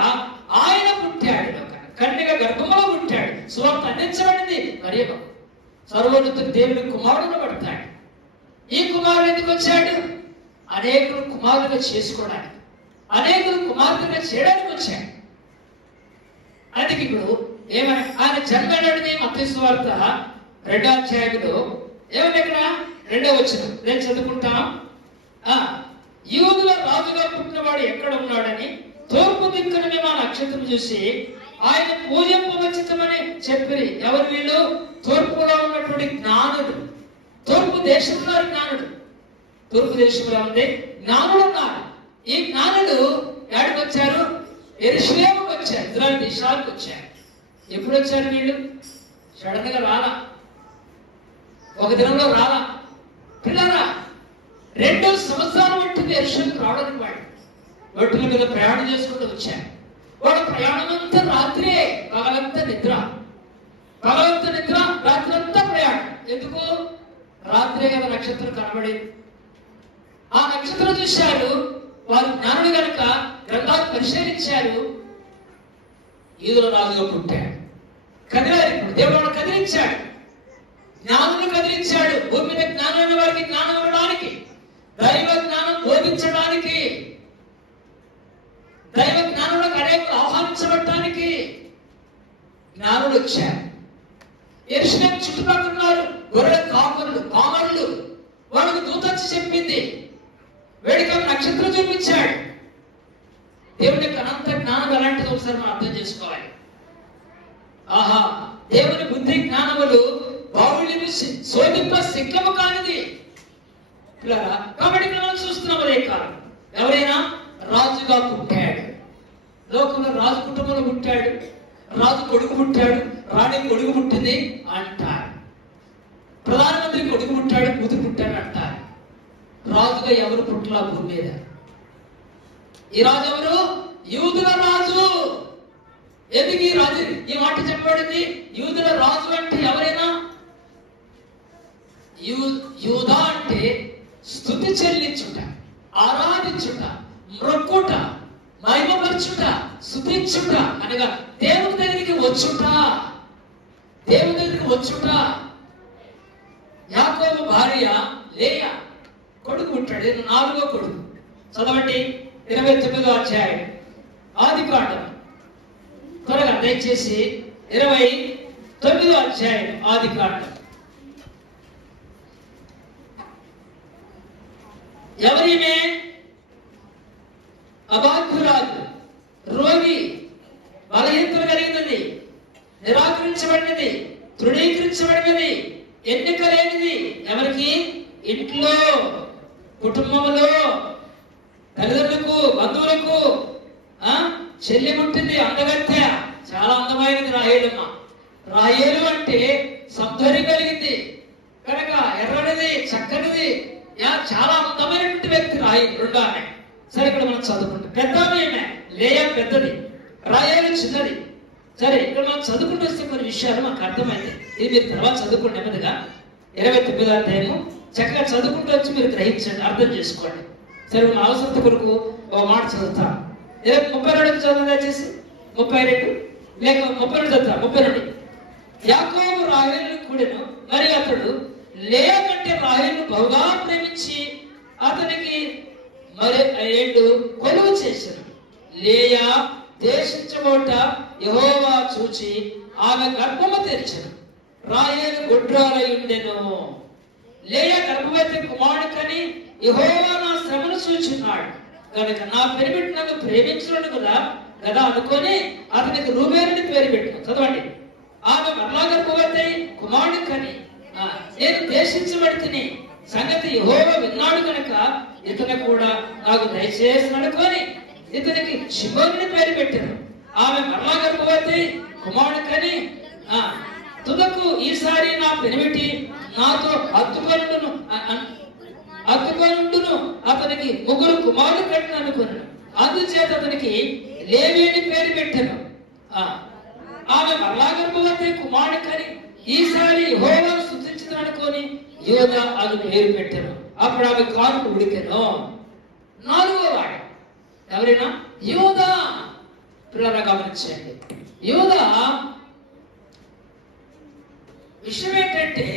ఆయన పుట్టాడు, కన్యక గర్భంలో పుట్టాడు, సువార్త అందించబడింది. మరి సర్వోన్నతుడు దేవుని కుమారుడు పడతాడు. ఈ కుమారుడు ఎందుకు వచ్చాడు? అనేకులు కుమారులుగా చేసుకోవడానికి, అనేకులు కుమార్తెగా చేయడానికి వచ్చాడు. అందుకే ఇప్పుడు ఏమని ఆయన జన్మడిని మత్తయి సువార్త 2వ అధ్యాయంలో ఏమన్నా ఇక్కడ 2వ వచనం నేను చదువుకుంటాం. యూదుల రాజుగా పుట్టినవాడు ఎక్కడ ఉన్నాడని తూర్పు దిక్కున మేము ఆ నక్షత్రం చూసి ఆయన పూజింపవచ్చితమని చెప్పిరి. ఎవరు వీళ్ళు? తూర్పులో ఉన్నటువంటి జ్ఞానుడు, తూర్పు దేశంలో జ్ఞానుడు. తూర్పు దేశంలో ఉండే జ్ఞానుడు ఉన్నారు. ఈ జ్ఞానుడు ఎక్కడికి వచ్చారు? యెరూషలేముకు వచ్చారు, ఇజ్రాయెల్ దేశానికి వచ్చారు. ఎప్పుడు వచ్చారు వీళ్ళు? సడన్ గా రాలా, ఒక దినంలో రాలా. పిల్లరా 2 సంవత్సరాలు పట్టింది యెరూషలేముకు రావడానికి. వాడు ఒట్టుల మీద ప్రయాణం చేసుకుంటూ వచ్చారు. వాడు ప్రయాణం అంతా రాత్రే, పగలంతా నిద్ర, పగలంతా నిద్ర, రాత్రంతా ప్రయాణం. ఎందుకు? రాత్రే కదా నక్షత్రం కనబడేది. ఆ నక్షత్రం చూశారు వారు. జ్ఞానుడు కనుక గ్రంథాలు పరిశీలించారు. యూదుల రాజుగా పుట్టాడు, కదిలారు. ఇప్పుడు దేవుడు కదిలించాడు, జ్ఞానులు కదిలించాడు. భూమి మీద జ్ఞానం వారికి జ్ఞానం ఇవ్వడానికి, దైవ జ్ఞానం బోధించడానికి, దైవ జ్ఞానంలో అనేకులు ఆహ్వానించబడటానికి జ్ఞానులు వచ్చారు. యెరూషలేము చుట్టుపక్కల ఉన్నారు గొర్రెల కామరులు. వాళ్ళకి దూత వచ్చి చెప్పింది, వేడిగా నక్షత్రం చూపించాడు. దేవుని యొక్క అనంత జ్ఞానం ఎలాంటిది ఒకసారి మనం అర్థం చేసుకోవాలి. ఆహా, దేవుని బుద్ధి జ్ఞానములు బాహుళ్యము శోధింప సిక్కము కానిది. కాబట్టి ఇక్కడ మనం చూస్తున్నాం అదే కాలం. ఎవరైనా రాజుగా పుట్టాడు, లోకంలో రాజు కుటుంబంలో పుట్టాడు, రాజు కొడుకు పుట్టాడు, రాణి కొడుకు పుట్టింది అంటారు. ప్రధానమంత్రి కొడుకు పుట్టాడు, కూతురు పుట్టాడు అంటారు. రాజుగా ఎవరు పుట్టలా భూమి మీద? ఈ రాజు ఎవరు? యూదుల రాజు. ఎందుకు ఈ రాజు ఈ మాట చెప్పబడింది? యూదుల రాజు అంటే ఎవరైనా, యూదా అంటే స్తుతి చెల్లించుట, ఆరాధించుట, మ్రొక్కుట, మహిమపరచుట, స్తుతించుట అనగా దేవుని దగ్గరికి వచ్చుట, దేవుని దగ్గరికి వచ్చుట. యాకోబు భార్య లేయా కొడుకు పుట్టాడు, 4వ కొడుకు. చదవండి 29వ అధ్యాయం ఆదికాండం. త్వరగా దయచేసి 29వ అధ్యాయం ఆదికాండం. ఎవరిమే? అబాధ్యురాలు, రోగి, బలహీనతలు కలిగినది, నిరాకరించబడినది, తృణీకరించబడినది, ఎన్నిక లేనిది. ఎవరికి? ఇంట్లో, కుటుంబంలో, తల్లిదండ్రులకు, బంధువులకు. చెల్లి పుట్టింది అందగత్తె, చాలా అందమైనది రాహేలమ్మ. రాహేలు అంటే సౌందర్యం కలిగింది కనుక ఎర్రనిది, చక్కనిది, చాలా అందమైనటువంటి వ్యక్తి రాహేలు. రెండో ఆమె. సరే, ఇక్కడ మనం చదువుకుంటాం. పెద్ద ఆమె లేయా పెద్దది, రాహేలు చిన్నది. సరే, ఇక్కడ మనం చదువుకుంటూ వస్తే కొన్ని విషయాలు మనకు అర్థమైంది. ఇది మీరు తర్వాత చదువుకోండి నెమ్మదిగా. 29వ అధ్యాయము చక్కగా చదువుకుంటూ వచ్చి మీరు గ్రహించండి, అర్థం చేసుకోండి. సరే, మన అవసరత కొరకు ఒక మాట చదువుతాం. 32 చదువు దయచేసి. 32 లేక 32 చదువుతా. 32. యాకోబు రాహేలును కూడెను, మరి అతడు లేయా కంటే రాహేలును బహుగా ప్రేమించి అతనికి మరి 2 కొలువు చేశాను. లేయా దేశించబోట యెహోవా చూచి ఆమె గర్భము తెరిచెను. రాహేలు గొడ్రాలై ఉండెను. లేయా గర్భవతి కుమారుడు కని యెహోవా నా శ్రమను చూచున్నాడు కనుక నా పెరిబెట్టి నన్ను ప్రేమించున్నాడు కదా అనుకొని అతనికి రూబేనుని పేరు పెట్టాను. చదవండి. ఆమె మరలా గర్భవతి కుమారుడు కని నేను దేశించబడితిని సంగతి యెహోవా విన్నాడు కనుక ఇతను కూడా నాకు దయచేసి అనుకొని ఇతనికి షిమోనుని పేరు పెట్టాను. ఆమె మరలా గర్భవతి కుమారుడు కని తుదకు ఈసారి నా పెనిమిటి నాతో అత్తుకొనుండును అతనికి 3 కుమారులు కట్టిన అనుకున్నాను. అందుచేత అతనికి లేవి అని పేరు పెట్టాను. ఆమె మరలా గర్భవతి కుమారుడు కని ఈసారి యెహోవాను స్తుతించును అనుకొని యోదా అని పేరు పెట్టాను. అప్పుడు ఆమె కానుక ఉడికెను. 4వ వాడు ఎవరైనా? యోదా. పిల్లలు గమనించండి, యోదా విషయం ఏంటంటే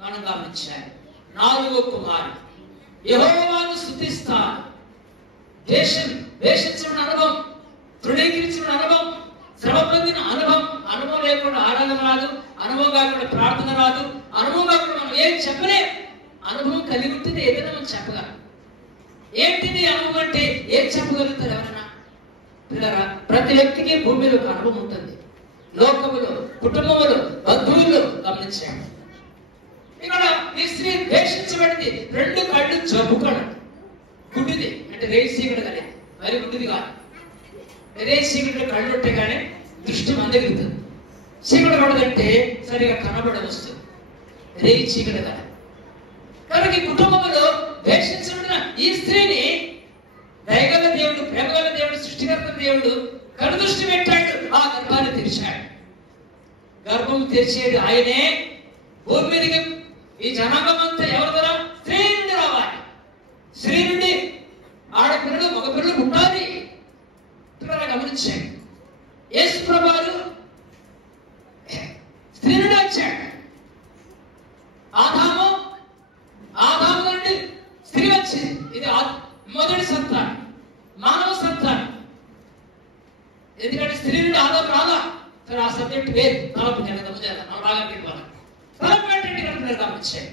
మనం గమనించాలి. 4వ కుమారుడు. యెహోవాను స్తుతిస్తాను. ద్వేషించిన అనుభవం, తృణీకరించిన అనుభవం, శ్రమ పొందిన అనుభవం. అనుభవం లేకుండా ఆరాధన రాదు, అనుభవం కాకుండా ప్రార్థన రాదు, అనుభవం కాకుండా మనం ఏం చెప్పలేం. అనుభవం కలిగి ఉంటుంది ఏదైనా మనం చెప్పగలం. ఏంటిది అనుభవం అంటే? ఏం చెప్పగలుగుతారు ఎవరైనా? పిల్లరా, ప్రతి వ్యక్తికి భూమి మీద ఒక అనుభవం ఉంటుంది. లోకములో, కుటుంబంలో, బంధువులు. గమనించాడు. ఇక్కడ ఈ స్త్రీ ద్వేషించబడింది. 2 కళ్ళు జబ్బుకడు, గుడ్డిది అంటే రేసీగడు కానీ మరి గుడ్డిది కాదు. రేసీగడు కళ్ళు ఉంటే కానీ దృష్టి మందగిరుతుంది. చీకటి పడదంటే సరిగా కనబడ వస్తుంది. రేయి చీకటి కదా. కనుక ఈ కుటుంబంలో ద్వేషించబడిన ఈ స్త్రీని దయగల దేవుడు, ప్రేమగల దేవుడు, సృష్టికర్త దేవుడు కనుదృష్టి పెట్టాడు. ఆ గర్భాన్ని తెరిచాడు. గర్భం తెరిచేది ఆయనే. భూమి మీదకి ఈ జనాంగం అంతా ఎవరి ద్వారా? స్త్రీ నుండి రావాలి. స్త్రీ నుండి ఆడపిల్లలు, మగపిల్లలు పుట్టాలి. పిల్లలు గమనించండి. యేసు ప్రభువు స్త్రీ నుండి వచ్చాడు. ఆదాము నుండి స్త్రీ వచ్చింది. ఇది మొదటి సంతానం, మానవ సంతానం. రాదా రాదా సరే, ఆ సబ్జెక్ట్ వేరు, తలపు నేను తప్పుచేద్దాం, మనం బాగా పెట్టుకోవాలి. తలపు ఏంటంటే కనుక గమనించాడు,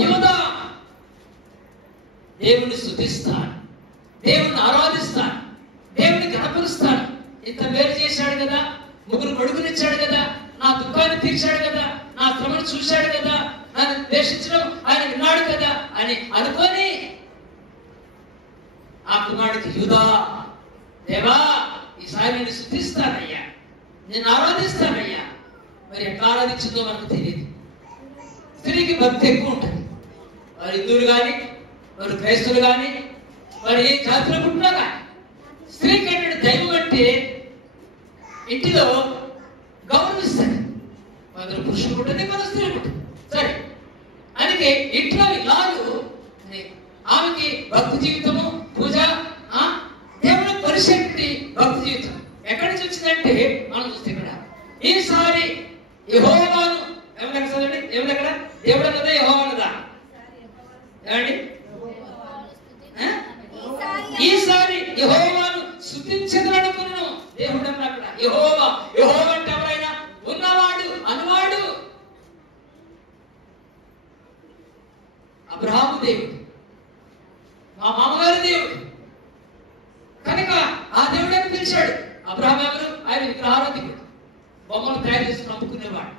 యూదా దేవుణ్ణి స్తుతిస్తాడు, దేవుణ్ణి ఆరాధిస్తాడు, దేవుని కనపరుస్తాడు. ఇంత మేలు చేశాడు కదా, ముగ్గురు కొడుకునిచ్చాడు కదా, నా దుఃఖాన్ని తీర్చాడు కదా, నా శ్రమను చూశాడు కదా, నన్ను ద్వేషించడం ఆయన విన్నాడు కదా అని అనుకొని ఆ కుమారుడికి, యూదా దేవా ఈసారి నేను స్తుతిస్తానయ్యా, నేను ఆరాధిస్తానయ్యా. మరి ఎట్లా ఆరాధించిందో మనకు తెలియదు. స్త్రీకి భక్తి ఎక్కువ ఉంటుంది. వారు హిందువులు కానీ, వారు క్రైస్తవులు కానీ, వారు ఏ జాతిలో పుట్టినా కానీ, స్త్రీకి ఏంటంటే దైవం అంటే ఇంటిలో గౌరవిస్తాడు. కొందరు పురుషులు ఉంటుంది, కొందరు స్త్రీలు ఉంటుంది. సరే, అందుకే ఇంట్లో ఇలాలు ఆమెకి భక్తి జీవితము, పూజ, దేవుడు పరిశక్తి భక్తి జీవితం ఎక్కడి నుంచి వచ్చిందంటే మనం చూస్తే ఇక్కడ ఈసారి యెహోవాను ఎవరు చదవండి, ఎవరు ఎక్కడ దేవుడు అన్నదా యెహోవా అన్నదా ఏమండి? ఈసారి యెహోవాను స్తుతించదనుకున్నాను దేవుడు అన్న అక్కడ. యెహోవా, యెహోవా అంటే ఎవరైనా ఉన్నవాడు అనువాడు. అబ్రహాము దేవుడు, మా మామగారి దేవుడు కనుక ఆ దేవుడు అని పిలిచాడు. అబ్రహాం ఎవరు? ఆయన విగ్రహారాధికుడు, బొమ్మలు తయారు చేసుకుని అమ్ముకునేవాడు.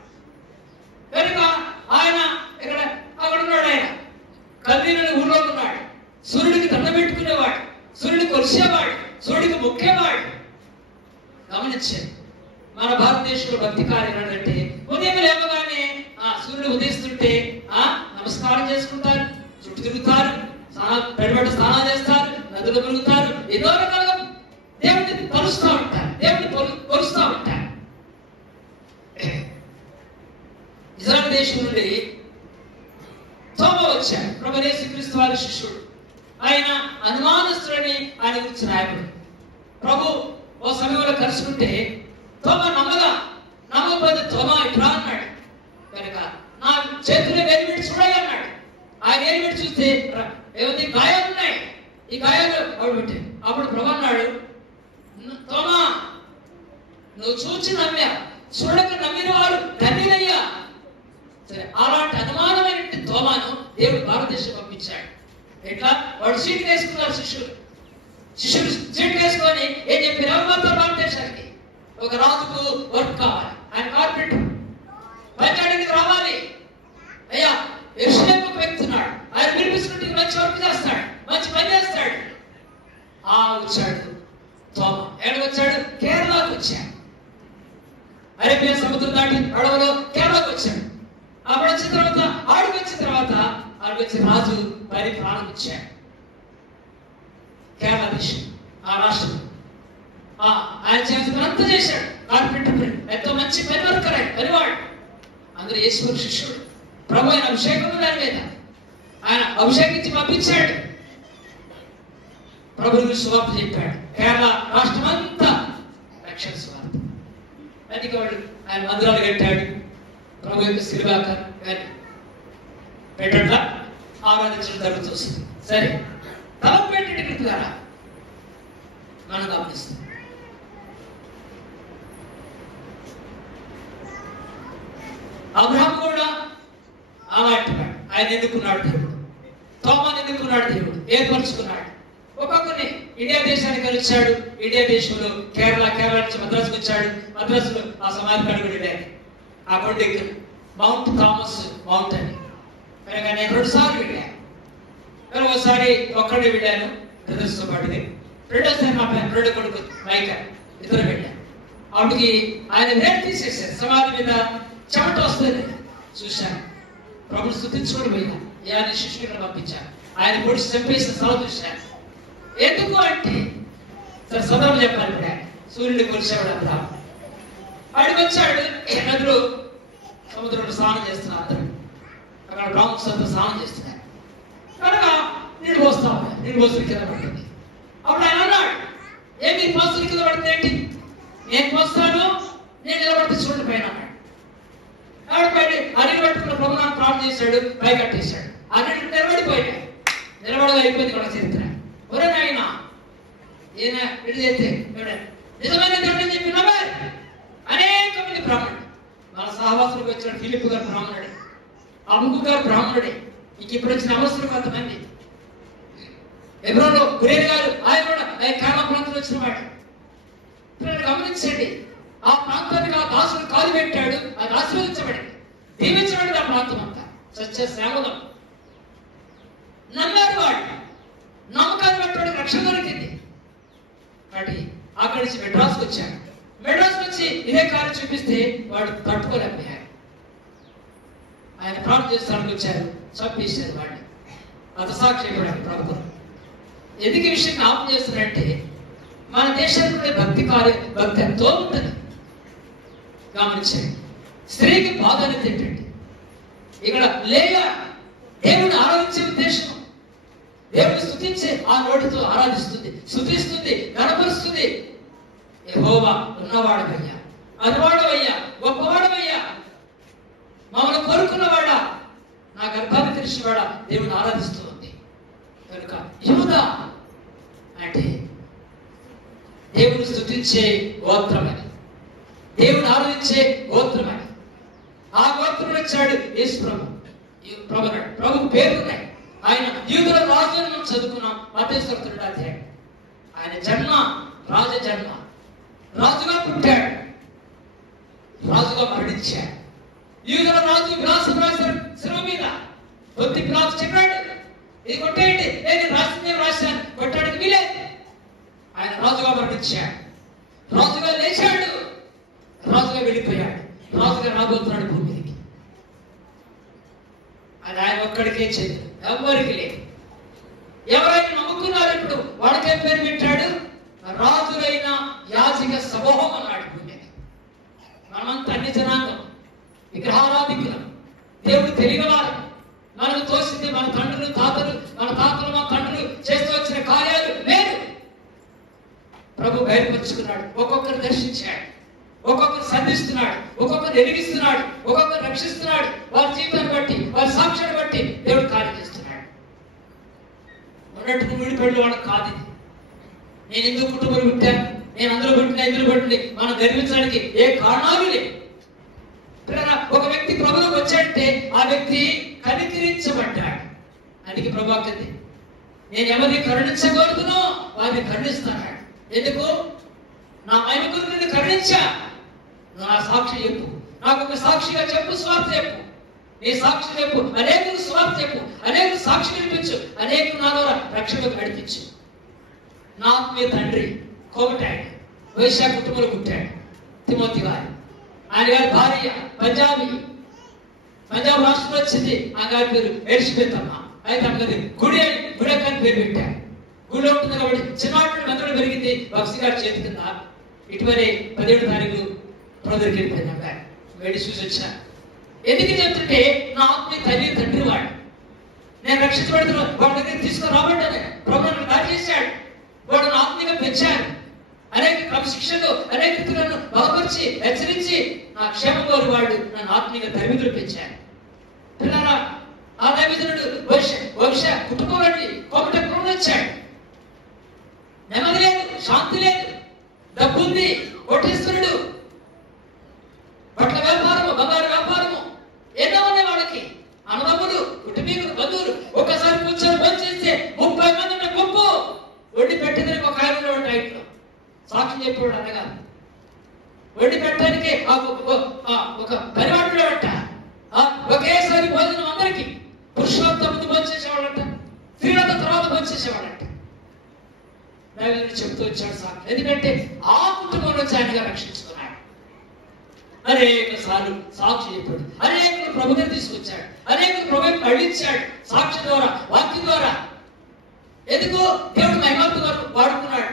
కనుక ఆయన ఇక్కడ అక్కడ ఉన్నాడు. ఆయన కల్దీయుల ఊళ్ళో ఉన్నాడు. సూర్యుడికి దండం పెట్టుకునేవాడు, సూర్యుడిని కొలిసేవాడు, సూర్యుడికి మొక్కేవాడు. గమనించాడు. మన భారతదేశంలో భక్తి కార్యం అంటే ఉదయం లేవగానే సూర్యుడు ఉదయిస్తుంటే నమస్కారం చేసుకుంటారు, చుట్టూ తిరుగుతారు, పెడబెట్ట స్నానాలు చేస్తారు, నదులు మురుగుతారు, ఎన్నో రకాలుగా దేవుడిని కొలుస్తూ ఉంటారు, దేవుడిని కొలుస్తూ ఉంటారు. ఇజ్రాయెల్ దేశం నుండి తోమ వచ్చాడు, ప్రభువైన యేసుక్రీస్తు వారి శిష్యుడు. ఆయన అనుమానస్తుడని ఆయన గురించి రాయబడి. ప్రభు ఓ సమయంలో కలుసుకుంటే తోమ నమ్మకపోతే తోమ ఇట్లా అన్నాడు. కనుక నా చేతులు వేలు పెట్టి చూడాలి అన్నాడు. ఆయన వేలు పెట్టి చూస్తే ఏమైంది? గాయాలు ఉన్నాయి. ఈ గాయాలు ఆవిడ పెట్టి అప్పుడు ప్రభు అన్నాడు, తోమా నువ్వు చూచి నమ్మా, చూడక నమ్మిన వాడు ధన్యులయ్యా. సరే, అలాంటి అనుమానమైన తోమాను దేవుడు భారతదేశం పంపించాడు. ఎట్లా? వాడు సీట్ వేసుకున్నారు శిష్యులు సీట్ వేసుకొని ఏం చెప్పి ఎవరు భారతదేశానికి ఒక రాజుకు వర్క్ కావాలి, ఆయన కార్పెంటర్ పంచాయతీకి రావాలి. అయ్యా యెరూషలేముకు వెళ్తున్నాడు, ఆయన పిలిపిస్తుంటే మంచి వర్క్ చేస్తాడు, మంచి పని చేస్తాడు. వచ్చాడు తోమ. ఎక్కడికి వచ్చాడు? కేరళకు వచ్చాడు. అరేబియా సముద్రం దాటి అడవులో కేరళకు వచ్చాడు. అప్పుడు వచ్చిన తర్వాత ఆడికి వచ్చిన రాజు పది ప్రాణం ఇచ్చాడు. కేరళ దేశం ఆ రాష్ట్రం ఆయన చేసినంతా చేశాడు. కార్పెంటర్ ఎంతో మంచి పని వర్కర్, పనివాడు. అందరూ యేసు శిష్యుడు. ప్రభు ఆయన అభిషేకం దాని మీద ఆయన అభిషేకించి పంపించాడు. ప్రభువుని సువార్త చెప్పాడు. కేరళ రాష్ట్రం అంతా రక్షణ సువార్త. అందుకే వాడు ఆయన మందిరాలు కట్టాడు. ప్రభు యొక్క సిరివాక పెట్టట్లా ఆరాధించడం జరుగుతుంది. సరే, తలం పెట్టేటి ద్వారా మనం గమనిస్తాం. అబ్రహాం కూడా అలాంటివాడు. ఆయన ఎన్నుకున్నాడు దేవుడు, తోమాను ఎన్నుకున్నాడు దేవుడు, ఏర్పరచుకున్నాడు. ఒక్కొక్కరిని ఇండియా దేశానికి వచ్చాడు. ఇండియా దేశంలో కేరళ నుంచి మద్రాసుకు వచ్చాడు. మద్రాసులో ఆ సమాధి కాడికి వెళ్ళాడు. ఆ కొండకి మౌంట్ థామస్ మౌంట్ అని. కనుక నేను 2 సార్లు వెళ్ళాను. కానీ ఒకసారి ఒక్కడే వెళ్ళాను బ్రదర్స్తో పాటుది. రెండోసారి మా రెండో కొడుకు మైకల్ ఇద్దరు వెళ్ళాను. అప్పటికి ఆయన వేలు తీసేసారు. సమాధి మీద చెమట వస్తుంది చూశాను. ప్రభుని స్తుతించుకోవడం పోయినా ఆయన శిష్యులను పంపించాను. ఆయన పొడిచి చంపేసిన స్థలం చూశాను. ఎందుకు అంటే సరే సదరం చెప్పాలి. కూడా సూర్యుడిని కొలిసేవాడు అబ్రహాం. వాడికి వచ్చాడు. నదులు సముద్రంలో స్నానం చేస్తున్నారు. అందరూ అక్కడ బ్రాహ్మణ్స్ అంతా స్నానం చేస్తున్నారు. కనుక నీళ్ళు పోస్తావు, నీళ్ళు పోస్తున్న కింద పడుతుంది. అప్పుడు ఆయన అన్నాడు, ఏమి పోస్తున్న కింద పడుతుంది ఏంటి? నేను పోస్తాను, నేను నిలబడితే చూడండి పైన అన్నాడు. నిలబడి అడిగి పట్టుకున్న ప్రభుత్వం ప్రార్థన చేశాడు, పై కట్టేశాడు. అన్నింటి నిలబడిపోయాడు. నిలబడగా అయిపోయింది కూడా చరిత్ర. ఒరే నాయన ఈయన ఇటు చేస్తే నిజమైన దేవుడు అని చెప్పి నమ్మారు అనేక మంది బ్రాహ్మణుడు. మన సహవాసులకు వచ్చిన ఫిలిప్ గారు బ్రాహ్మణుడే, అమ్ము గారు బ్రాహ్మణుడే, ఇంక ఇప్పుడు వచ్చిన అవసరం కొంతమంది. హెబ్రోన్లో గురేరు గారు ఆయన కూడా కానా ప్రాంతంలో వచ్చిన వాడు. గమనించండి, ఆ ప్రాంతానికి ఆ దాసుడు కాలు పెట్టాడు, అది ఆశీర్వదించబడింది, దీవించబడింది ఆ ప్రాంతం అంతా. సత్య శ్యామలం నమ్మారు వాడు, నమ్మకాన్ని బట్టి రక్షణ దొరికింది. కాబట్టి అక్కడి నుంచి మెడ్రాస్కి వచ్చాడు. మెడ్రాస్ వచ్చి ఇదే కార్యం చూపిస్తే వాడు తట్టుకోలేకపోయాడు. ఆయన ప్రార్థన చేస్తానికి వచ్చారు, చంపేశారు వాడిని. అతసాక్షి ప్రభుత్వం ఎందుకు ఈ విషయం జ్ఞాపకం చేస్తున్నారంటే, మన దేశంలో భక్తి ఎంతో ఉంటుంది. గమనించండి, స్త్రీకి బాధ అనేది ఏంటంటే, ఇక్కడ లేయా దేవుడు ఆరాధించే ఉద్దేశం, దేవుడు స్తుతించే ఆ నోటితో ఆరాధిస్తుంది, స్తుతిస్తుంది, గణపరుస్తుంది. యెహోవా ఉన్నవాడవయ్యా, అనువాడవయ్యా, గొప్పవాడవయ్యా, మమ్మల్ని కోరుకున్నవాడా, నా గర్భాన్ని తెరిచినవాడా, దేవుడు ఆరాధిస్తూ ఉంది. కనుక యూదా అంటే దేవుడు స్తుతించే గోత్రమని, దేవుడు ఆరాధించే గోత్రమని. ఆ గోత్రం వచ్చాడు యేసు ప్రభు. ప్రభు పేరున్నాయి. ఆయన యూదుల రాజు అని మనం చదువుకున్నాం మత్తయి 2వ అధ్యాయం. ఆయన జన్మ రాజ జన్మ, రాజుగా పుట్టాడు, రాజుగా మరణించాడు. యూదుల రాజు విలాసం రాశాడు శిలువ మీద. పొత్తి పిలాతు చెప్పాడు, ఇది కొట్టేయండి, నేను రాసిందేం రాశాను, కొట్టడానికి వీలేదు. ఆయన రాజుగా మరణించాడు, రాజుగా లేచాడు, రాజుగా వెళ్ళిపోయాడు, రాజుగా రాబోతున్నాడు భూమి మీదకి. అది ఆయన ఒక్కడికే చెంది, ఎవరికి లేదు. ఎవరైనా నమ్ముకున్నారు ఇప్పుడు వాడికే పేరు పెట్టాడు, రాజులైన యాజక సమూహం అన్నాడు భూమి మీద. మనమంతా అన్ని జనాంగం, విగ్రహారాధికులం, దేవుడు తెలియవారు. మనకు తోసింది మన తండ్రులు తాతలు, మన తాతలు మన తండ్రులు చేస్తూ వచ్చిన కార్యాలు లేదు. ప్రభు బయలుపరుచుకున్నాడు, ఒక్కొక్కరు దర్శించాడు, ఒక్కొక్కరు సంధిస్తున్నాడు, ఒక్కొక్కరు ఎదిగిస్తున్నాడు, ఒక్కొక్కరు రక్షిస్తున్నాడు. వారి జీవితాన్ని బట్టి, వారి సాక్ష్యాన్ని బట్టి దేవుడు కార్యం చేస్తున్నాడు. ఉన్నట్టుకు విడిపడి వాడు కాదు. నేను ఎందుకు కుటుంబం పుట్టాను, నేను అందులో పుట్టిన ఇందులో పుట్టిన, మనం గర్వించడానికి ఏ కారణాలు లేవు. ఒక వ్యక్తి ప్రభువుకు వచ్చాడంటే ఆ వ్యక్తి కనికరించబడ్డాడు. అందుకే ప్రభాకది, నేను ఎవరిని కరుణించగలుగుతున్నా వారిని కరుణిస్తాడు. ఎందుకు? నా మహిమ గురించి నిన్ను కరుణించా, నా సాక్షి చెప్పు, నాకు ఒక సాక్షిగా చెప్పు, స్వార్థ చెప్పు, నీ సాక్షి చెప్పు, అనేకులు స్వార్థ చెప్పు, అనేకులు సాక్షి నడిపించు, అనేకులు నా ద్వారా రక్షణకు నడిపించు. నా ఆత్మీయ తండ్రి కోమటాడు, వైశ్య కుటుంబంలో పుట్టాడు తిమోతి గారు. ఆయన గారి భార్య పంజాబ్ రాష్ట్రంలో వచ్చింది. ఆ గారి పేరు ఎడిసిపెత్తమ్మ. అయితే అక్కడి గుడెక్కని పేరు పెట్టారు. గుడిలో ఉంటుంది కాబట్టి చిన్నవాటి మెదడు పెరిగింది. బక్సి గారి చేతి కింద ఇటీవలే 17వ తారీఖు ప్రొదరికి వెళ్ళిపోయింది. వేడి చూసి వచ్చా. ఎందుకు చెప్తుంటే, నా ఆత్మీయ తండ్రి వాడు, నేను రక్షించబడుతున్నా, వాడి దగ్గర తీసుకొని రాబడ్డాను. ప్రభు నన్ను దాడి చేశాడు, వాడు నా ఆత్మీయంగా పెంచాడు. అనేక క్రమశిక్షణలు, అనేక రీతులను బలపరిచి హెచ్చరించి నా క్షేమం కోరి వాడు నన్ను ఆత్మీయంగా తరిమితులు పెంచాడు. పిల్లరా, ఆ దైవజనుడు వంశ కుటుంబం వంటి కోమట కుటుంబం వచ్చాడు. నెమ్మది లేదు, శాంతి లేదు, డబ్బు ఉంది, కోటేశ్వరుడు, బట్టల వ్యాపారము, బంగారు వ్యాపారము, ఎన్నో ఉన్నాయి వాళ్ళకి. అన్నదమ్ములు, కుటుంబీకులు, బంధువులు. ఒక్కసారి కూర్చొని భోజనం చేస్తే 30 మంది ఉన్న గుంపు వండి పెట్టేది ఒక ఆయన టైట్లో సాక్షి చెప్పాడు. అనగా వండి పెట్టడానికి ఒక పరివాడులో అంట. ఒకేసారి భోజనం అందరికి, పురుషులంతా ముందు భోజనం చేసేవాడంట, స్త్రీలంతా తర్వాత భోజనం చేసేవాడంట. చెప్తూ వచ్చాడు సాక్షి. ఎందుకంటే ఆ కుటుంబం నుంచి ఆయనగా రక్షించుకున్నాడు. అనేక సార్లు సాక్షి చెప్పాడు, అనేకులు ప్రభుత్వం తీసుకొచ్చాడు, అనేకులు ప్రభుత్వం మళ్ళించాడు సాక్షి ద్వారా, వాక్యం ద్వారా. ఎందుకు? దేవుడు మహిమార్పు గారు వాడుకున్నాడు.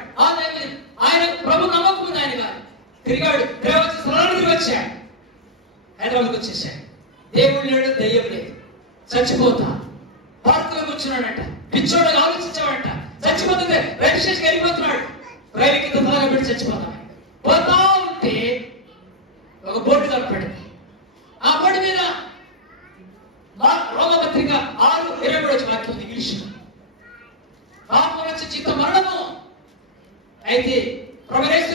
ఆయన ప్రభు నమ్మకం ఉంది. ఆయన గారు తిరిగాడు, తిరిగి వచ్చాడు, హైదరాబాద్కి వచ్చేసాడు. దేవుడు లేడు, దయ్యం లేదు, చచ్చిపోతా పార్కులో కూర్చున్నాడంట, పిచ్చోడు ఆలోచించాడంట, చచ్చిపోతుంటే రైలు స్టేషన్కి వెళ్ళిపోతున్నాడు, రైలు కింద తలగా పెట్టి చచ్చిపోతాడు. పోతా ఉంటే ఒక బోర్డు కనపడింది. ఆ బోర్డు మీద రోమపత్రిక 6:23 వాక్యం ఇంగ్లీష్, పాపం వచ్చి చిత్త మరణము. అయితే ప్రభు యేసు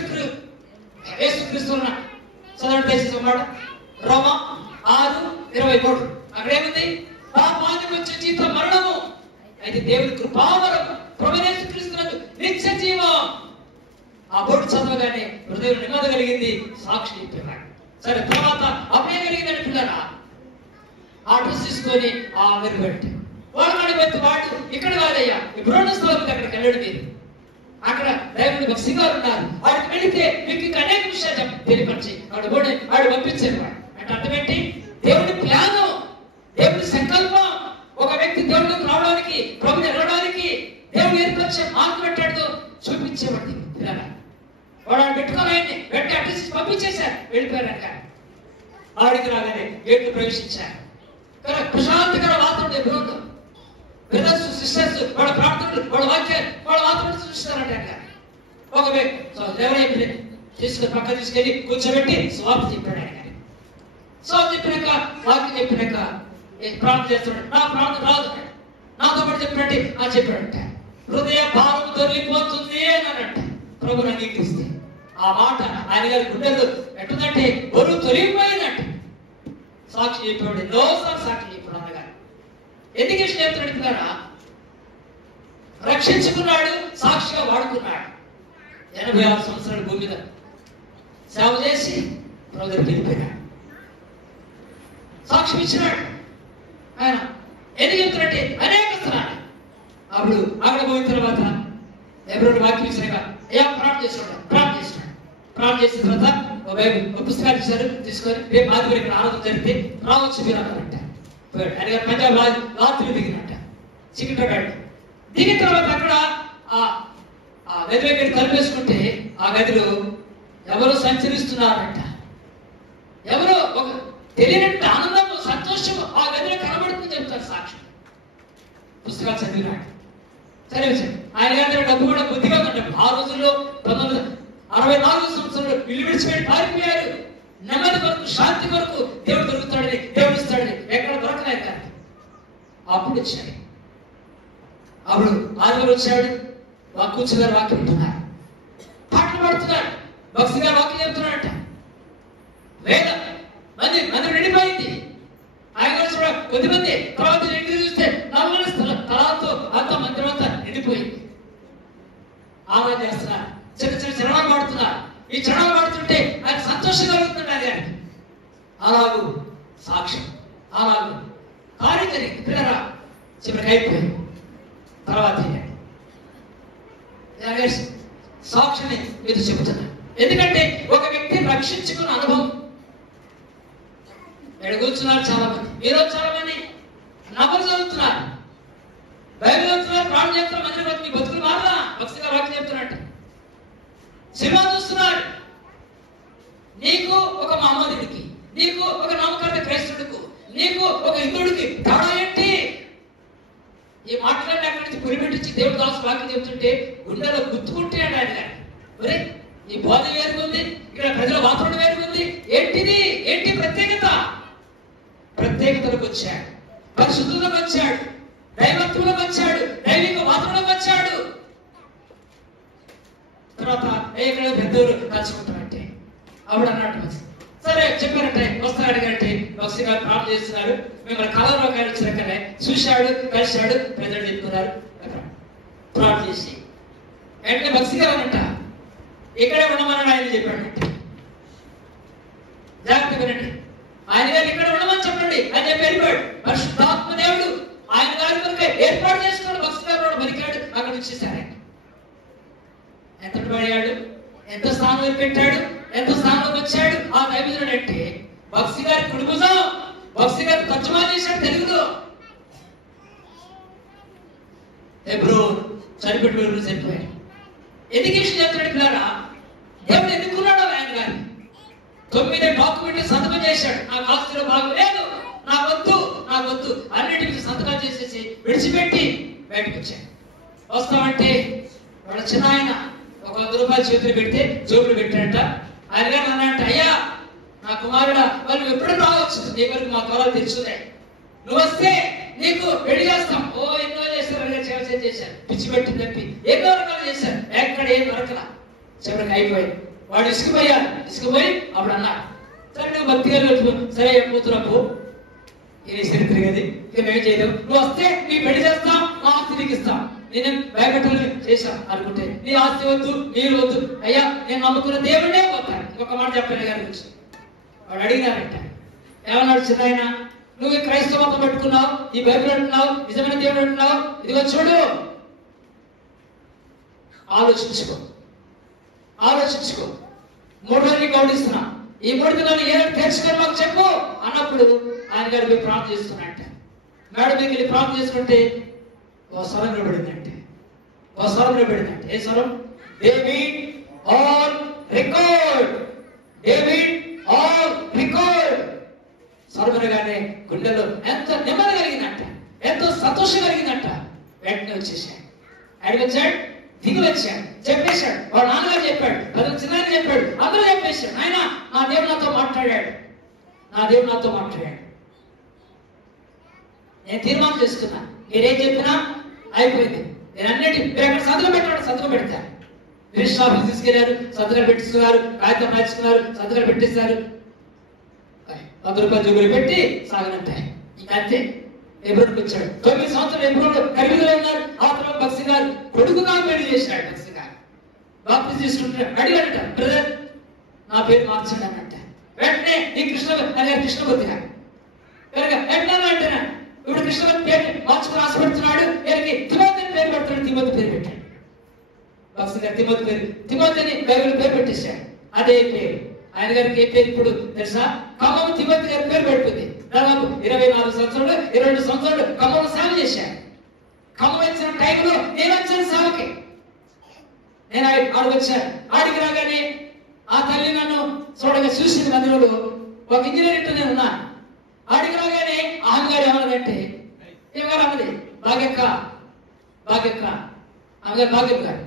దయచేసి రోమా 6:23 అక్కడేముంది? పాపానికి వచ్చే జీతం మరణము, అయితే దేవుని కృపావరం ప్రభువైన యేసుక్రీస్తునందు నిత్య జీవం. ఆ బోర్డు చదవగానే హృదయం నెమ్మది కలిగింది, సాక్షి చెప్పారు. సరే, తర్వాత అప్పుడే కలిగిందని పిల్లరా ఆ డ్రెస్ తీసుకొని ఆ వెలుగట్టి వాడు కనిపెట్టి వాడు ఇక్కడ కాదయ్యా, ఇప్పుడు స్థలం అక్కడికి వెళ్ళడం మీరు, అక్కడ దైవుని భక్తిగా ఉన్నారు, వాడికి వెళితే మీకు ఇంకా అనేక విషయాలు తెలియపరిచి వాడు పంపించారు. వాడు అంటే అర్థం ఏంటి? దేవుడి ప్లాను, దేవుడి సంకల్పం. ఒక వ్యక్తి దేవుడికి రావడానికి, ప్రభుని ఎరగడానికి దేవుడు ఏర్పరిచే మార్గం పెట్టాడు చూపించేవాడి పిల్లరా. వాడు పెట్టుకోవాలని వెంట అడ్రస్ పంపించేశారు, వెళ్ళిపోయారక. ఆడికి రాగానే గేట్లు ప్రవేశించారు. ప్రశాంతకర వాతావరణం ఎప్పుడు బ్రదర్స్ సిస్టర్స్ వాళ్ళ ప్రార్థనలు వాళ్ళ వాక్యాలు వాళ్ళ వాతావరణం సృష్టిస్తారంట. ఒక ఎవరైతే తీసుకుని పక్క తీసుకెళ్ళి కూర్చోబెట్టి స్వామి చెప్పాడు. ఆయన స్వామి చెప్పినాక వాక్యం చెప్పినాక ప్రార్థన చేస్తున్నాడు. నా ప్రార్థన రాదు, నాతో పాటు చెప్పినట్టు చెప్పాడంట. హృదయ భారం తొలగిపోతుంది అని అన్నట్ట. ప్రభుని అంగీకరిస్తే ఆ మాట ఆయన గారి గుండెల్లో ఎట్టుందంటే బరువు తొలగిపోయిందంట. సాక్షి చెప్పాడు, ఎన్నోసార్లు సాక్షి చెప్పాడు అన్నగారు. ఎందుకు చెప్తున్నాడు? రక్షించుకున్నాడు, సాక్షిగా వాడుకున్నాడు. 86 సంవత్సరాల భూమి మీద సేవ చేసి ప్రభు దగ్గరికి వెళ్ళిపోయినాడు, సాక్ష్యం ఇచ్చినాడు. ఆయన ఎందుకు చెప్తున్నట్టే అనేక స్థలాలు. అప్పుడు అక్కడ పోయిన తర్వాత ఎవరు వాక్యం ఇచ్చినాక ప్రార్థన చేసిన తర్వాత ఒక పుస్తకాలు ఇచ్చారు, తీసుకొని రేపు ఆదివారం ఇక్కడ ఆరాధన జరిగితే రావచ్చు మీరు అన్నారంట. ఆయన గారు పంజాబ్ రాత్రి దిగినట్ట, సికింద్రాబాద్ దిగిన తర్వాత అక్కడ ఆ గదిలో తలుపేసుకుంటే ఆ గదిలో ఎవరో సంచరిస్తున్నారంట. ఎవరో ఒక తెలియనట్టు ఆనందం, సంతోషం ఆ గదిలో కనబడుతుందని చెప్తారు సాక్షి. పుస్తకాలు చదివినాడు. సరే ఆయన గారి డబ్బు కూడా బుద్ధిగా ఉందంట. ఆ రోజుల్లో 1964 సంవత్సరంలో ఇల్లు విడిచిపెట్టి పారిపోయారు. నెమ్మది కొరకు, శాంతి కొరకు దేవుడు దొరుకుతాడని, దేవుడు ఇస్తాడని ఎక్కడ దొరకలేదు. కానీ అప్పుడు వచ్చాడు. అప్పుడు ఆదివారం వచ్చాడు, కూర్చు గారు వాక్యం చెప్తున్నారు, పాటలు పాడుతున్నాడు, భక్తి గారు వాక్యం చెప్తున్నాడట. వేద మంది నిండిపోయింది. ఆయన కూడా కొద్దిమంది తర్వాత ఇంటికి చూస్తే 4 తలాలతో అంత మందిరం అంతా నిండిపోయింది. ఆరాధన చేస్తున్నారు, చిన్న చిన్న చరణాలు పాడుతున్నారు. ఈ చరణాలు పాడుతుంటే ఆయన సంతోషం కలుగుతుంది. అది అలాగూ సాక్ష్యం, అలాగూ కార్యం జరిగింది. పిల్లరా చివరికి అయిపోయింది. తర్వాత సాక్షిని మీరు చెబుతున్నారు. ఎందుకంటే ఒక వ్యక్తిని రక్షించుకున్న అనుభవం. ఇక్కడ కూర్చున్నారు చాలా మంది, ఈరోజు చాలా మంది నవ్వులు చదువుతున్నారు, బైబిల్ చదువుతున్నారు, ప్రాణం చెప్తున్నారు, మంచి మీ బతుకులు మారలా భక్తిగా వాక్యం చెప్తున్నట్టు. సినిమా చూస్తున్నారు. నీకు ఒక మామూలుడికి, నీకు ఒక నామకరణ క్రైస్తవుడికి, నీకు ఒక హిందుడికి తేడా ఏంటి? ఈ మాటలన్నీ అక్కడి నుంచి పురిపెట్టించి దేవుడు దాసు వాక్యం చెప్తుంటే గుండెలో గుర్తుకుంటే ఆయన ఒరే ఈ బోధ వేరుగుంది, ఇక్కడ ప్రజల వాతావరణం వేరుగుంది, ఏంటిది? ఏంటి ప్రత్యేకత? ప్రత్యేకతలకు వచ్చాడు, పరిశుద్ధులకు వచ్చాడు, దైవత్వంలోకి వచ్చాడు, దైవిక వాతావరణంలోకి వచ్చాడు. తర్వాత ఇక్కడ పెద్దలు కలుసుకుంటారంటే అప్పుడు అన్నట్టు సరే చెప్పారంటే వస్తారు అడిగంటే భక్తి గారు ప్రార్థన చేస్తున్నారు. మిమ్మల్ని కళలో కలిసినక్కనే చూశాడు, కలిశాడు, పెద్దలు చెప్తున్నారు. ప్రార్థన చేసి వెంటనే భక్తి గారు అంట ఇక్కడే ఉండమని ఆయన చెప్పాడంటే జాగ్రత్త వినండి. ఆయన గారు ఇక్కడ ఉండమని చెప్పండి అని చెప్పి వెళ్ళిపోయాడు. పరిశుద్ధాత్మ దేవుడు ఆయన గారి కొరకే ఏర్పాటు చేసుకుని భక్తి గారు బలికాడు. అక్కడ వచ్చేసారు. ఎంత పడాడు, ఎంత స్థానంలో పెట్టాడు, ఎంత స్థానంలోకి వచ్చాడు ఆ దైవజనుడు అంటే భక్తి గారి కుటుంబం. భక్తి గారు తర్జుమా చేశాడు తెలుగులో. హెబ్రోన్ చనిపెట్టు చనిపోయాడు. ఎడ్యుకేషన్ చెప్తున్నాడు పిల్లరా, దేవుడు ఎన్నుకున్నాడు ఆయన గారిని. 9 డాక్యుమెంట్ సంతకం చేశాడు. నాకు ఆస్తిలో భాగం లేదు, నా వద్దు అన్నిటికీ సంతకం చేసేసి విడిచిపెట్టి బయటకు వచ్చాడు. వస్తామంటే వాళ్ళ చిన్న ఆయన ఒక 100 రూపాయలు చేతులు పెడితే జోబులు పెట్టాడంట. ఆయన గారు అన్నట్టు అయ్యా నా కుమారుడా వాళ్ళు ఎప్పుడు రావచ్చు, నీ వరకు మా త్వరలు తెలుసున్నాయి, నువ్వు వస్తే నీకు పెళ్లి చేస్తాం. ఎన్నో చేశారు, చేశారు, పిచ్చి పెట్టి తప్పి ఎన్నో రకాలు చేశారు, ఎక్కడ ఏం దొరకల. చివరికి అయిపోయింది. వాడు ఇసుకుపోయాడు. ఇసుకుపోయి అప్పుడు అన్నాడు సరే నువ్వు భక్తిగా సరే కూతురప్పు ఇది చరిత్ర గది ఇక మేము చేయలేవు, నువ్వు వస్తే నీ పెళ్లి చేస్తాం, మా ఆస్తి నీకు ఇస్తాం, నేను భయపెట్టాలని చేశాను అనుకుంటే నీ ఆస్తి వద్దు, మీరు వద్దు, అయ్యా నేను నమ్ముకున్న దేవుడే పోతాను. ఇంకొక మాట చెప్పాను గారి గురించి. వాడు అడిగినారంట, ఏమన్నాడు చిన్న, నువ్వు క్రైస్తవ మతం పెట్టుకున్నావు, ఈ బైబిల్ అంటున్నావు, నిజమైన దేవుడు అంటున్నావు, ఇదిగో చూడు, ఆలోచించుకో 3 రోజులు గౌడిస్తున్నా, ఈ 3 దినాలు ఏ తెచ్చుకొని మాకు చెప్పు అన్నప్పుడు ఆయన గారు పోయి ప్రార్థన చేస్తున్నట్ట. మేడం మీకు వెళ్ళి ప్రార్థన చేసుకుంటే ఓ స్వరం నిలబడిందంటే, ఏ స్వరం? డేవిడ్ ఆల్ రికార్డ్, స్వరమనగానే గుండెలో ఎంత నెమ్మది కలిగిందంట, ఎంతో సంతోషం కలిగిందంట. వెంటనే వచ్చేసాడు, అడిగొచ్చాడు, దిగి వచ్చాడు, చెప్పేశాడు. వాడు నాన్నగారు చెప్పాడు, పదవి చిన్న చెప్పాడు, అందరూ చెప్పేశాడు. ఆయన నా దేవుడు నాతో మాట్లాడాడు. నేను తీర్మానం చేసుకున్నా, మీరేం చెప్పినా అయిపోయింది. నేను అన్నిటి మీరు అక్కడ సంతకం పెడతాను. రిజిస్టర్ ఆఫీస్ తీసుకెళ్లారు, సంతకాలు పెట్టిస్తున్నారు, కాగితం రాసుకున్నారు, సంతకాలు పెట్టిస్తారు, 100 రూపాయలు జోగులు పెట్టి సాగనంటాయి. అంతే. ఎబ్రోన్కి వచ్చాడు. 9 సంవత్సరాలు ఎబ్రోన్లో కలిగిలో ఉన్నారు. ఆ తర్వాత భక్సి గారు కొడుకుగా పెళ్లి చేశాడు. భక్సి గారు బాప్తిజం తీసుకుంటాడు. అడిగాడట, బ్రదర్ నా పేరు మార్చండి అన్నట్ట. వెంటనే ఈ కృష్ణమూర్తి గారు కనుక ఎట్లా అంటేనా ఇప్పుడు కృష్ణమూర్తి పేరు మార్చుకుని ఆశపడుతున్నాడు. తిమోతి పేరు పెడతాడు. తిమోతి పేరు పెట్టాడు. భక్సి గారు తిమోతి అని బైబిల్ పేరు పెట్టేశాడు. అదే పేరు ఆయన గారికి. ఏ పేరు ఇప్పుడు తెలుసా? ఖమ్మం తిమోతి గారి పేరు పెడుతుంది. దాదాపు 24 సంవత్సరాలు 22 సంవత్సరాలు ఖమ్మంలో సేవ చేశాను. ఖమ్మం వచ్చిన టైంలో నేను వచ్చాను సేవకి. నేను ఆడికొచ్చాను. ఆడికి రాగానే ఆ తల్లి నన్ను చూడగా చూసింది. మందిరంలో ఒక ఇంజనీర్ నేను ఉన్నాను. ఆడికి రాగానే అహంగారు ఏమన్నదంటే, ఏమగారు అన్నది, భాగ్యక్క అమ్మగారు భాగ్యం గారు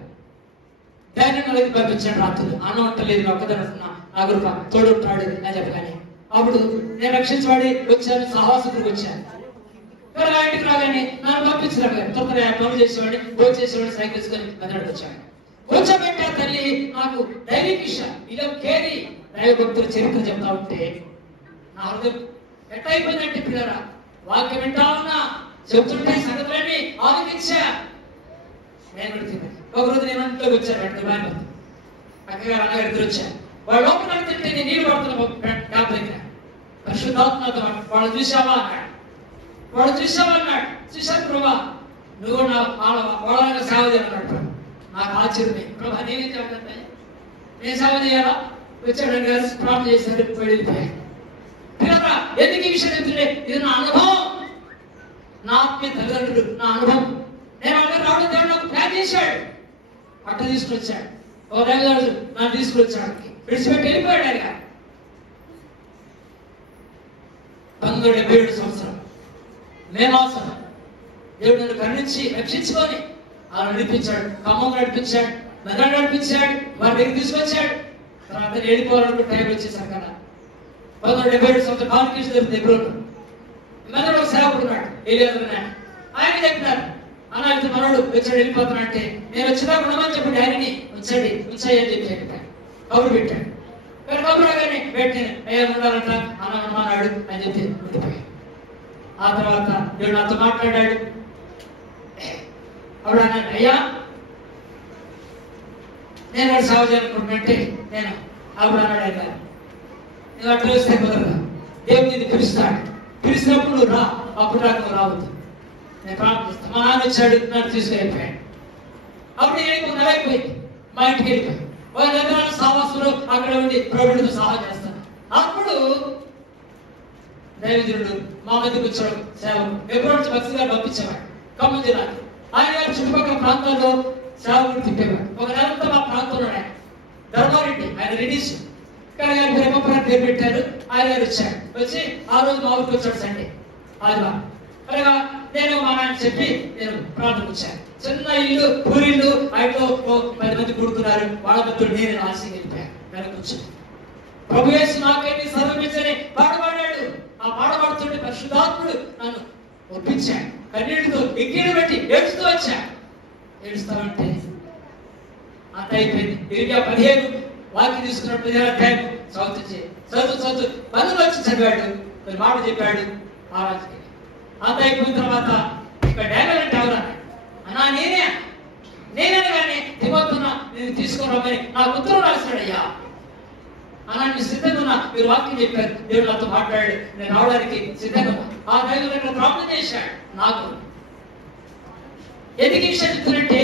ధైర్యం అనేది పంపించాడు. రాత్రులు అన్నం ఉంటలేదు, ఒక్కదనుకున్నా నా గురుప తోడుంటాడు అని చెప్పగానే అప్పుడు నేను రక్షించబడి వచ్చాను, సహవాసకుడికి వచ్చాను. ఆ ఇంటికి రాగానే నన్ను పంపించలేదు. తొందరగా పనులు చేసేవాడిని, భోజనం చేసేవాడిని, సైకిల్ తీసుకొని మెదడుకు వచ్చాడు. కూర్చోబెట్టా తల్లి నాకు దైవిక విషయం ఇలా కేది దైవ భక్తుల చరిత్ర చెప్తా ఉంటే నా హృదయం ఎట్లా అయిపోయిందంటే, పిల్లరా వాక్యం వింటా ఉన్నా, చెప్తుంటే సంగతులన్నీ ఆలోచించా. నేను ఒకరోజు నేను ఇంట్లోకి వచ్చాను. వెంటనే అక్కగారు అన్నగారు ఇద్దరు వచ్చాను. వాడు లోపల తింటే నేను నీళ్ళు పడుతున్నా డాబ్ దగ్గర. పరిశుద్ధాత్మతో వాడు చూసావా అన్నాడు. చూశాను ప్రభా, నువ్వు నా వాళ్ళ సేవ చేయమన్నాడు. నాకు ఆశ్చర్యమే. ప్రభా నేనేం చెప్పండి, నేను సేవ చేయాలా? వచ్చాడు గారు ప్రార్థన చేశారు, వెళ్ళిపోయాడు. పిల్లరా ఎందుకు ఈ విషయం చెప్తుంటే, ఇది నా అనుభవం, నా ఆత్మీయ తల్లిదండ్రులు, నా అనుభవం. నేను అక్కడ రావడం దేవుడు నాకు ప్లాన్ చేశాడు. పట్ట తీసుకుని వచ్చాడు. ఓ రేగారు నన్ను తీసుకుని విడిచిపెట్టి వెళ్ళిపోయాడు. ఆయన 177 సంవత్సరం మే మాసం దేవుడు నన్ను కరుణించి రక్షించుకొని అలా నడిపించాడు. ఖమ్మం నడిపించాడు, మెదడు నడిపించాడు, వారి దగ్గర తీసుకొచ్చాడు. తర్వాత వెళ్ళిపోవాలనుకుంటే టైం వచ్చేసారు కదా. 177 సంవత్సరం బాలకృష్ణ దగ్గర మెదడు ఒక సేవకుడు ఉన్నాడు, ఏలియాజరు. ఆయన చెప్పినారు, అన్న మనోడు వచ్చాడు వెళ్ళిపోతున్నా అంటే, నేను వచ్చినాక ఉండమని చెప్పండి, ఆయనని ఉంచండి అని చెప్పి కబురు పెట్టాడు. కబురు రాగానే పెట్టాను, అయ్యా ఉండాలంట అన్నాడు అని చెప్పి ఉండిపోయాడు. ఆ తర్వాత దేవుడు నాతో మాట్లాడాడు. అప్పుడు అన్నాడు, అయ్యా నేను వాడు సేవ చేయాలనుకుంటున్నట్టే నేను. అప్పుడు అన్నాడు ఆయన, నువ్వు అట్లా వస్తే కుదరదా, దేవుడు నిన్ను పిలుస్తాడు, పిలిచినప్పుడు నువ్వు రా, అప్పుడు రాక నువ్వు రావద్దు. నేను ప్రార్థిస్తాను. మా నాన్న వచ్చాడు, నన్ను తీసుకెళ్ళిపోయాడు. అప్పుడు నేను నెలైపోయింది, మా ఇంటికి వెళ్ళిపోయాను. ఒక దగ్గర సహవాసులు అక్కడ ఉండి ప్రభుత్వం సహాయం చేస్తాను. అప్పుడు దైవజనుడు మా మధ్యకి వచ్చాడు. సేవకు ఎప్పుడు భక్తి గారు పంపించేవాడు ఖమ్మం జిల్లాకి. ఆయన గారు చుట్టుపక్కల ప్రాంతాల్లో సేవకుడు తిప్పేవాడు. ఒక నెలంతా మా ప్రాంతంలో ఆయన ధర్మారెడ్డి, ఆయన రెడ్డిస్ కానీ గారు బ్రహ్మపురాన్ని పేరు పెట్టారు. ఆయన గారు వచ్చాడు. వచ్చి ఆ రోజు మా ఊరికి వచ్చాడు సండే ఆదివారం. అలాగా నేను మా నాన్న చెప్పి నేను ప్రాంతం వచ్చాను. చిన్న ఇల్లు, పూరిల్లు, ఆయనలో 10 మంది కూడుతున్నారు. వాళ్ళ మధ్యలో నేను ఆశయం వెళ్ళిపోయాను. వెనక వచ్చాను. ప్రభు యేసు నాకైతే సర్వమిచ్చని పాట పాడాడు. ఆ పాట పాడుతుంటే పరిశుద్ధాత్ముడు నన్ను ఒప్పించాడు. కన్నీటితో ఎక్కిని పెట్టి ఏడుస్తూ వచ్చాడు. ఏడుస్తామంటే అంత అయిపోయింది. 15 వాక్యం తీసుకున్నప్పుడు 15 చదువుతూ పనులు వచ్చి చదివాడు, కొన్ని మాటలు చెప్పాడు మహారాజుకి. అంత అయిపోయిన తర్వాత ఇక్కడ డ్రైవర్ అంటే ఎవరు అన్నా, నేనే కానీ తిమోతిని నేను తీసుకురామని నాకు ఉత్తరం రాశాడయ్యా అన్నా, నేను సిద్ధంగా ఉన్నా, మీరు వాక్యం చెప్పారు, దేవుడు నాతో మాట్లాడాడు, నేను రావడానికి సిద్ధంగా ఉన్నా. ఆ డ్రైవర్ ఇక్కడ ప్రార్థన చేశాడు నాకు. ఎందుకు ఈ విషయం చెప్తున్నట్టే,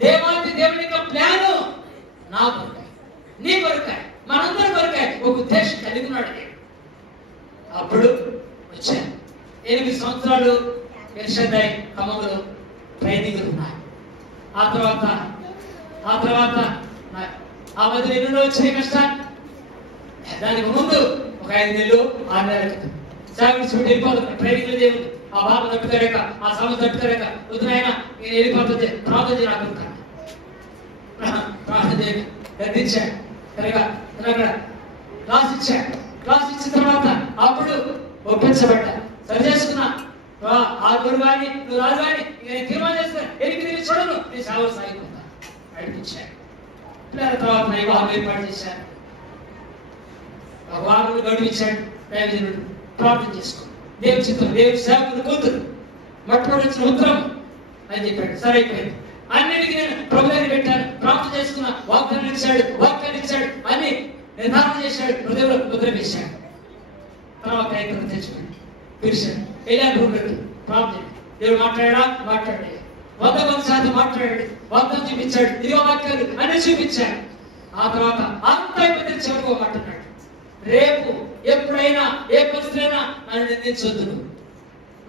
దేవుని యొక్క ప్లాను నా కొరకాయ, నీ కొరకాయ, మనందరి కొరకాయ ఒక ఉద్దేశం కలిగి ఉన్నాడు. అప్పుడు వచ్చాను. 8 సంవత్సరాలు ఎల్షదాయ్ ఖమ్మంలో ట్రైనింగ్ ఉన్నాయి. ఆ తర్వాత ఆ మధ్య ఎన్నో వచ్చాయి కష్టాలు. దానికి ముందు ఒక 5 నెలలు 6 నెలల క్రితం సాగుడు చూడు వెళ్ళిపోతుంది ట్రైనింగ్ దేవుడు. ఆ బాబు తట్టుతారేక, ఆ సమస్య తట్టుతారేక, వద్దునైనా నేను వెళ్ళిపోతుంది, ప్రార్థన నాకు ప్రార్థన చేయ గద్దించాడు. క్లాస్ ఇచ్చిన తర్వాత అప్పుడు ఒప్పించబడ్డా, సరి చేసుకున్నా. ఆ గురు కానీ నువ్వు రాజు కానీ నేను తీర్మానం చేస్తాను, ఎనికి చూడను, నేను సేవ సాగిపోతా నడిపించాను. పిల్లల తర్వాత నా వివాహం ఏర్పాటు చేశాను. ఒక వారం గడువు ఇచ్చాడు. దైవజనుడు ప్రార్థన చేసుకో, దేవుని చిత్తం, దేవుని సేవకుని కూతురు మొట్టమొదటి వచ్చిన ఉత్తరం అని చెప్పాడు. సరే అయిపోయింది. అన్నిటికీ నేను ప్రభుత్వాన్ని పెట్టాను, ప్రార్థన చేసుకున్నా, వాగ్దానం ఇచ్చాడు అన్ని నిర్ధారణ చేశాడు, హృదయంలో ముద్ర వేశాడు. తర్వాత అయితే తెచ్చుకోండి పిలిచాడు, వెళ్ళాను రూమ్లోకి ప్రార్థన. దేవుడు మాట్లాడాడు. 100% మాట్లాడాడు, వాగ్దానం చూపించాడు, ఇదిగో వాక్యాలు అన్ని చూపించాడు. ఆ తర్వాత అంత అయిపోతే చివరికి మాట్లాడాడు, రేపు ఎప్పుడైనా ఏ పరిస్థితులైనా నన్ను నిందించొద్దు,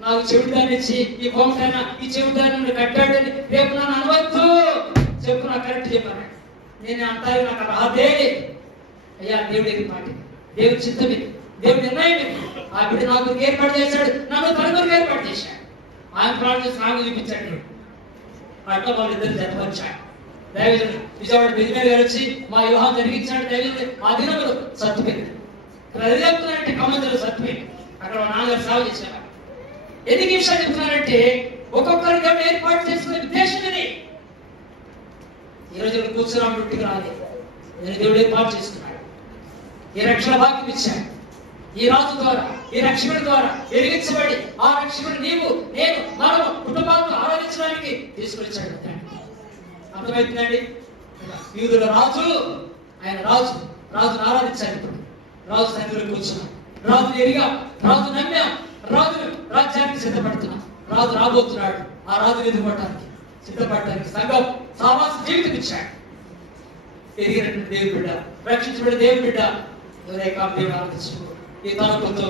నాకు చెవిదాన్ని ఇచ్చి ఈ బొమ్మకైనా ఈ చెవిదాన్ని కట్టాడని రేపు నన్ను అనవద్దు చెప్పు, నాకు కరెక్ట్ చెప్పాను. నేను అంటారు నాకు రాదే అయ్యా, దేవుడి పాటి, దేవుడి చిత్తం ఇది, దేవుడి నిర్ణయం ఇది. ఆ బిడ్డ నాకు ఏర్పాటు చేశాడు, నన్ను తనకు ఏర్పాటు చేశాడు. ఆయన ప్రాణం చేసి నాకు చూపించాడు. అట్లా వాళ్ళిద్దరు జరపచ్చాడు. దైవజనుడు విజయవాడ బిజినెస్ గారు వచ్చి మా వివాహం జరిగించాడు. దైవజనుడు ఆ దినములు సత్తుపోయింది, చెప్తున్నారంటే కమంతులు సత్తుపోయింది. అక్కడ మా నాన్నగారు సేవ చేశారు. ఎందుకు ఈ విషయాలు చెప్తున్నారంటే, ఒక్కొక్కరు దేవుడు ఏర్పాటు చేసుకునే ఉద్దేశం ఇది. ఈరోజు కూర్చున్నాం పుట్టికి రాలేదు, నేను దేవుడు ఏర్పాటు చేసుకున్నాడు. ఈ రక్షణ భాగ్యం ఇచ్చాడు. ఈ రాజు ద్వారా, ఈ రక్షకుడి ద్వారా వెలిగించబడి ఆ రక్షకుడు నీవు నేను మనం కుటుంబాలను ఆరాధించడానికి తీసుకొచ్చాడు. అర్థమవుతుందండి? యూదుల రాజు, ఆయన రాజును ఆరాధించాలి. ఇప్పుడు రాజు సన్నిధిలో కూర్చున్నాం, రాజుని ఎరిగాం, రాజు నమ్మాం, రాజును రాజ్యానికి సిద్ధపడుతున్నాం. రాజు రాబోతున్నాడు, ఆ రాజుని ఎదుర్కోవడానికి సిద్ధపడటానికి సంఘం సామాస జీవితం ఇచ్చాడు. ఎదిగినటువంటి దేవుడి బిడ్డ, రక్షించబడిన దేవుడి బిడ్డ ఎవరై దేవుడు ఆరాధించు. ఈ తనకుతో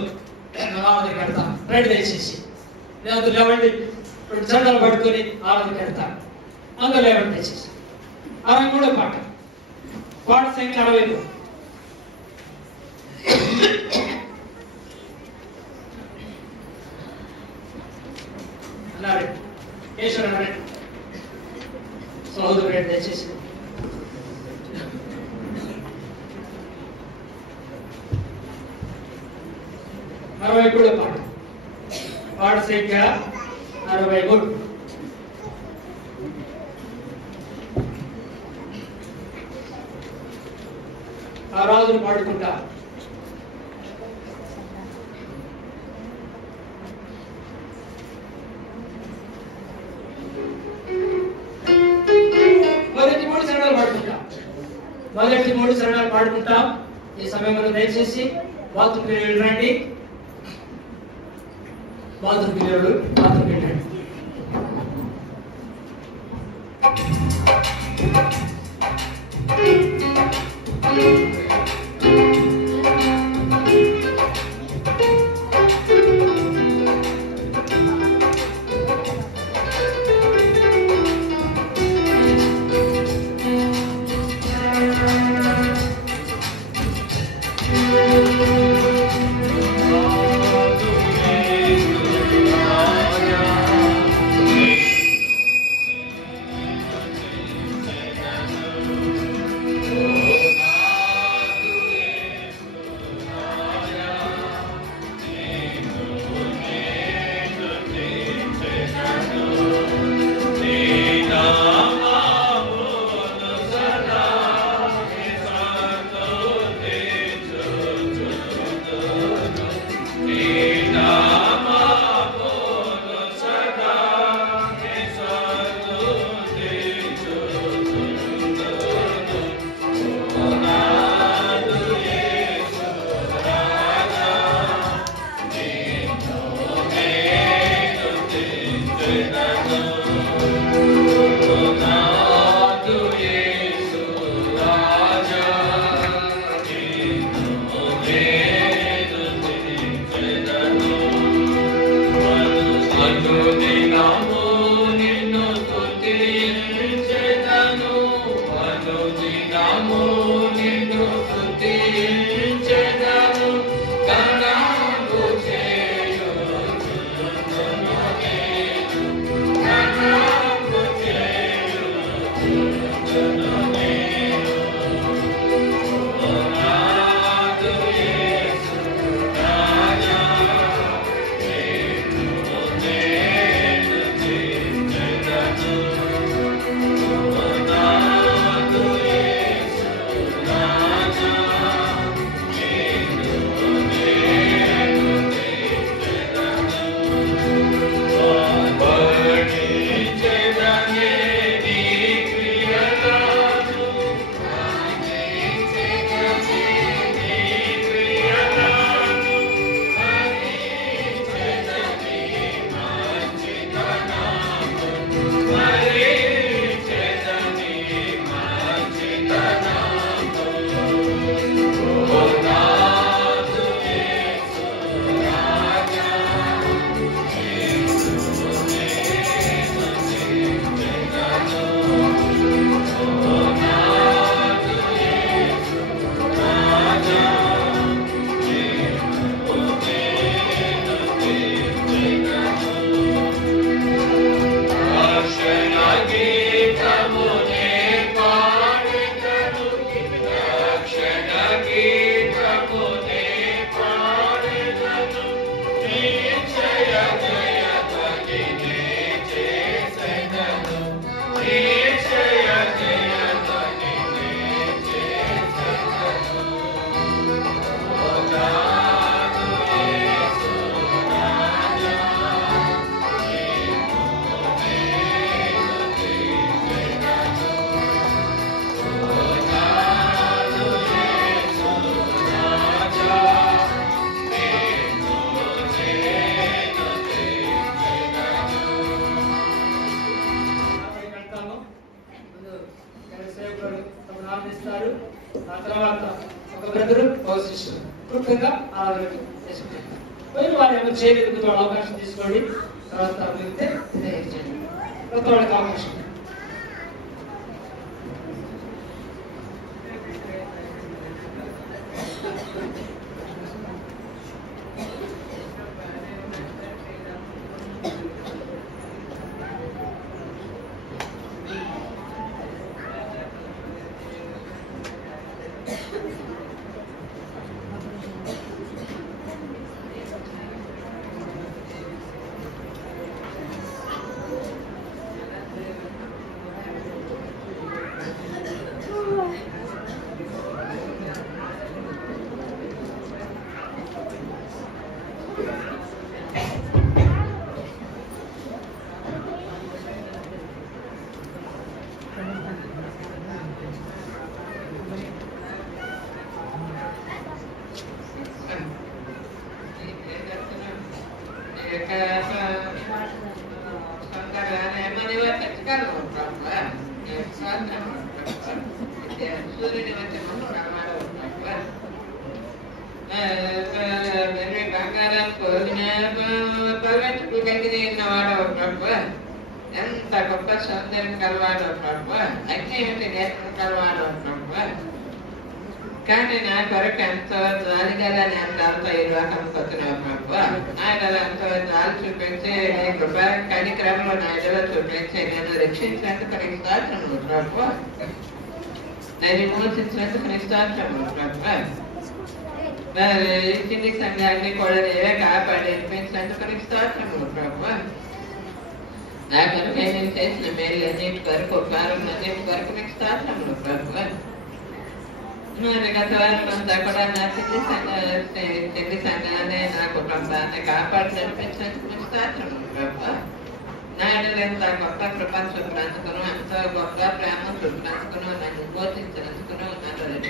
పెడతాం, రెడీ దయచేసి లేదు లేవండి, 2 జెండాలు పట్టుకొని ఆరాధన పెడతాం. అందులో లేవండి దయచేసి. 63వ పాట సంఖ్య 60. అన్నాడు కేశవుడు అన్నాడు, సహోదరుడు దయచేసి. పాట సంఖ్య 63. ఆ రాజును పాడుకుంటా. మొదటి 3 చరణాలు పాడుకుంటాం. ఈ సమయంలో దయచేసి బాత్రూమ్ పిల్లలు రండి, బాత్రూమ్ పిల్లలు బాత్రూమ్ వెళ్ళండి. Hallelujah. దినము నిన్ను స్తుతించెదను గణము చేయుచుందును నేను గణము చేయుచుందును నేను ఓ నాదు యేసు రాజా నిన్ను నేను స్తుతించెదను ఓ నాదు యేసు రాజా నిన్ను నేను స్తుతించెదను ఓ వర్ణించెదనే నీ క్రియలను వర్ణించెదనే నీ క్రియలను వర్ణించెదనే మంచితనము వర్ణించెదనే మంచితనము ఓ నాదు యేసు రాజా నిన్ను నేను స్తుతించెదను ఓ నాదు యేసు రాజా నిన్ను నేను స్తుతించెదను రక్షణ గీతమునే పాడెదను రక్షణ గీతమునే పాడెదను నిశ్చయ జయధ్వనినే చేసెదను నిశ్చయ జయధ్వనినే చేసెదను ఓ నాదు యేసు రాజా నిన్ను నేను స్తుతించెదను ఓ నాదు యేసు రాజా నిన్ను నేను స్తుతించెదను వెళ్తాము. ముందు ఇక్కడ సేవకుడు తమను ఆరాధిస్తారు. ఆ తర్వాత ఒక బ్రదరు ఒక శిష్యుడు క్లుప్తంగా ఆరాధన చేసుకుంటారు. పోయిన వారు ఏమో చేయగలిగితే వాళ్ళ అవకాశం తీసుకోండి. తర్వాత మిగిలితే ఇదే చేయండి. కొత్త వాళ్ళకి అవకాశం. ఎంత గొప్ప సౌందర్యం కలవాడు ప్రభు, అగ్ని ఏంటి నేత్రం కలవాడు ప్రభు. కానీ నా కొరకు ఎంతో జాలి గల నేత్రాలతో ఈ లోకంకి వస్తున్నావు ప్రభు. ఆయన ఎంతో జాలి చూపించి నీ కృప కనిక్రమంలో నా ఎడలో చూపించి నేను రక్షించినందుకు నీకు స్తోత్రములు ప్రభు. నేను విమోచించినందుకు నీకు స్తోత్రములు ప్రభు. ఈ కింది సంఘాన్ని కూడా నీవే కాపాడి వినిపించినందుకు నీకు స్తోత్రములు ప్రభు. నా కొరకు నేను చేసిన మేలు అన్నిటి కొరకు ఉపకారం అన్నిటి కొరకు నీకు స్తోత్రములు ప్రభు. మరి గత వారం అంతా కూడా నా చిన్ని సంఘాన్ని నా కుటుంబాన్ని కాపాడి నడిపించినందుకు నీకు స్తోత్రములు ప్రభు. నాయుడు ఎంత గొప్ప కృపను చూపించుకును, ఎంతో గొప్ప ప్రేమ చూపించుకును, నన్ను బోధించినందుకును, నన్ను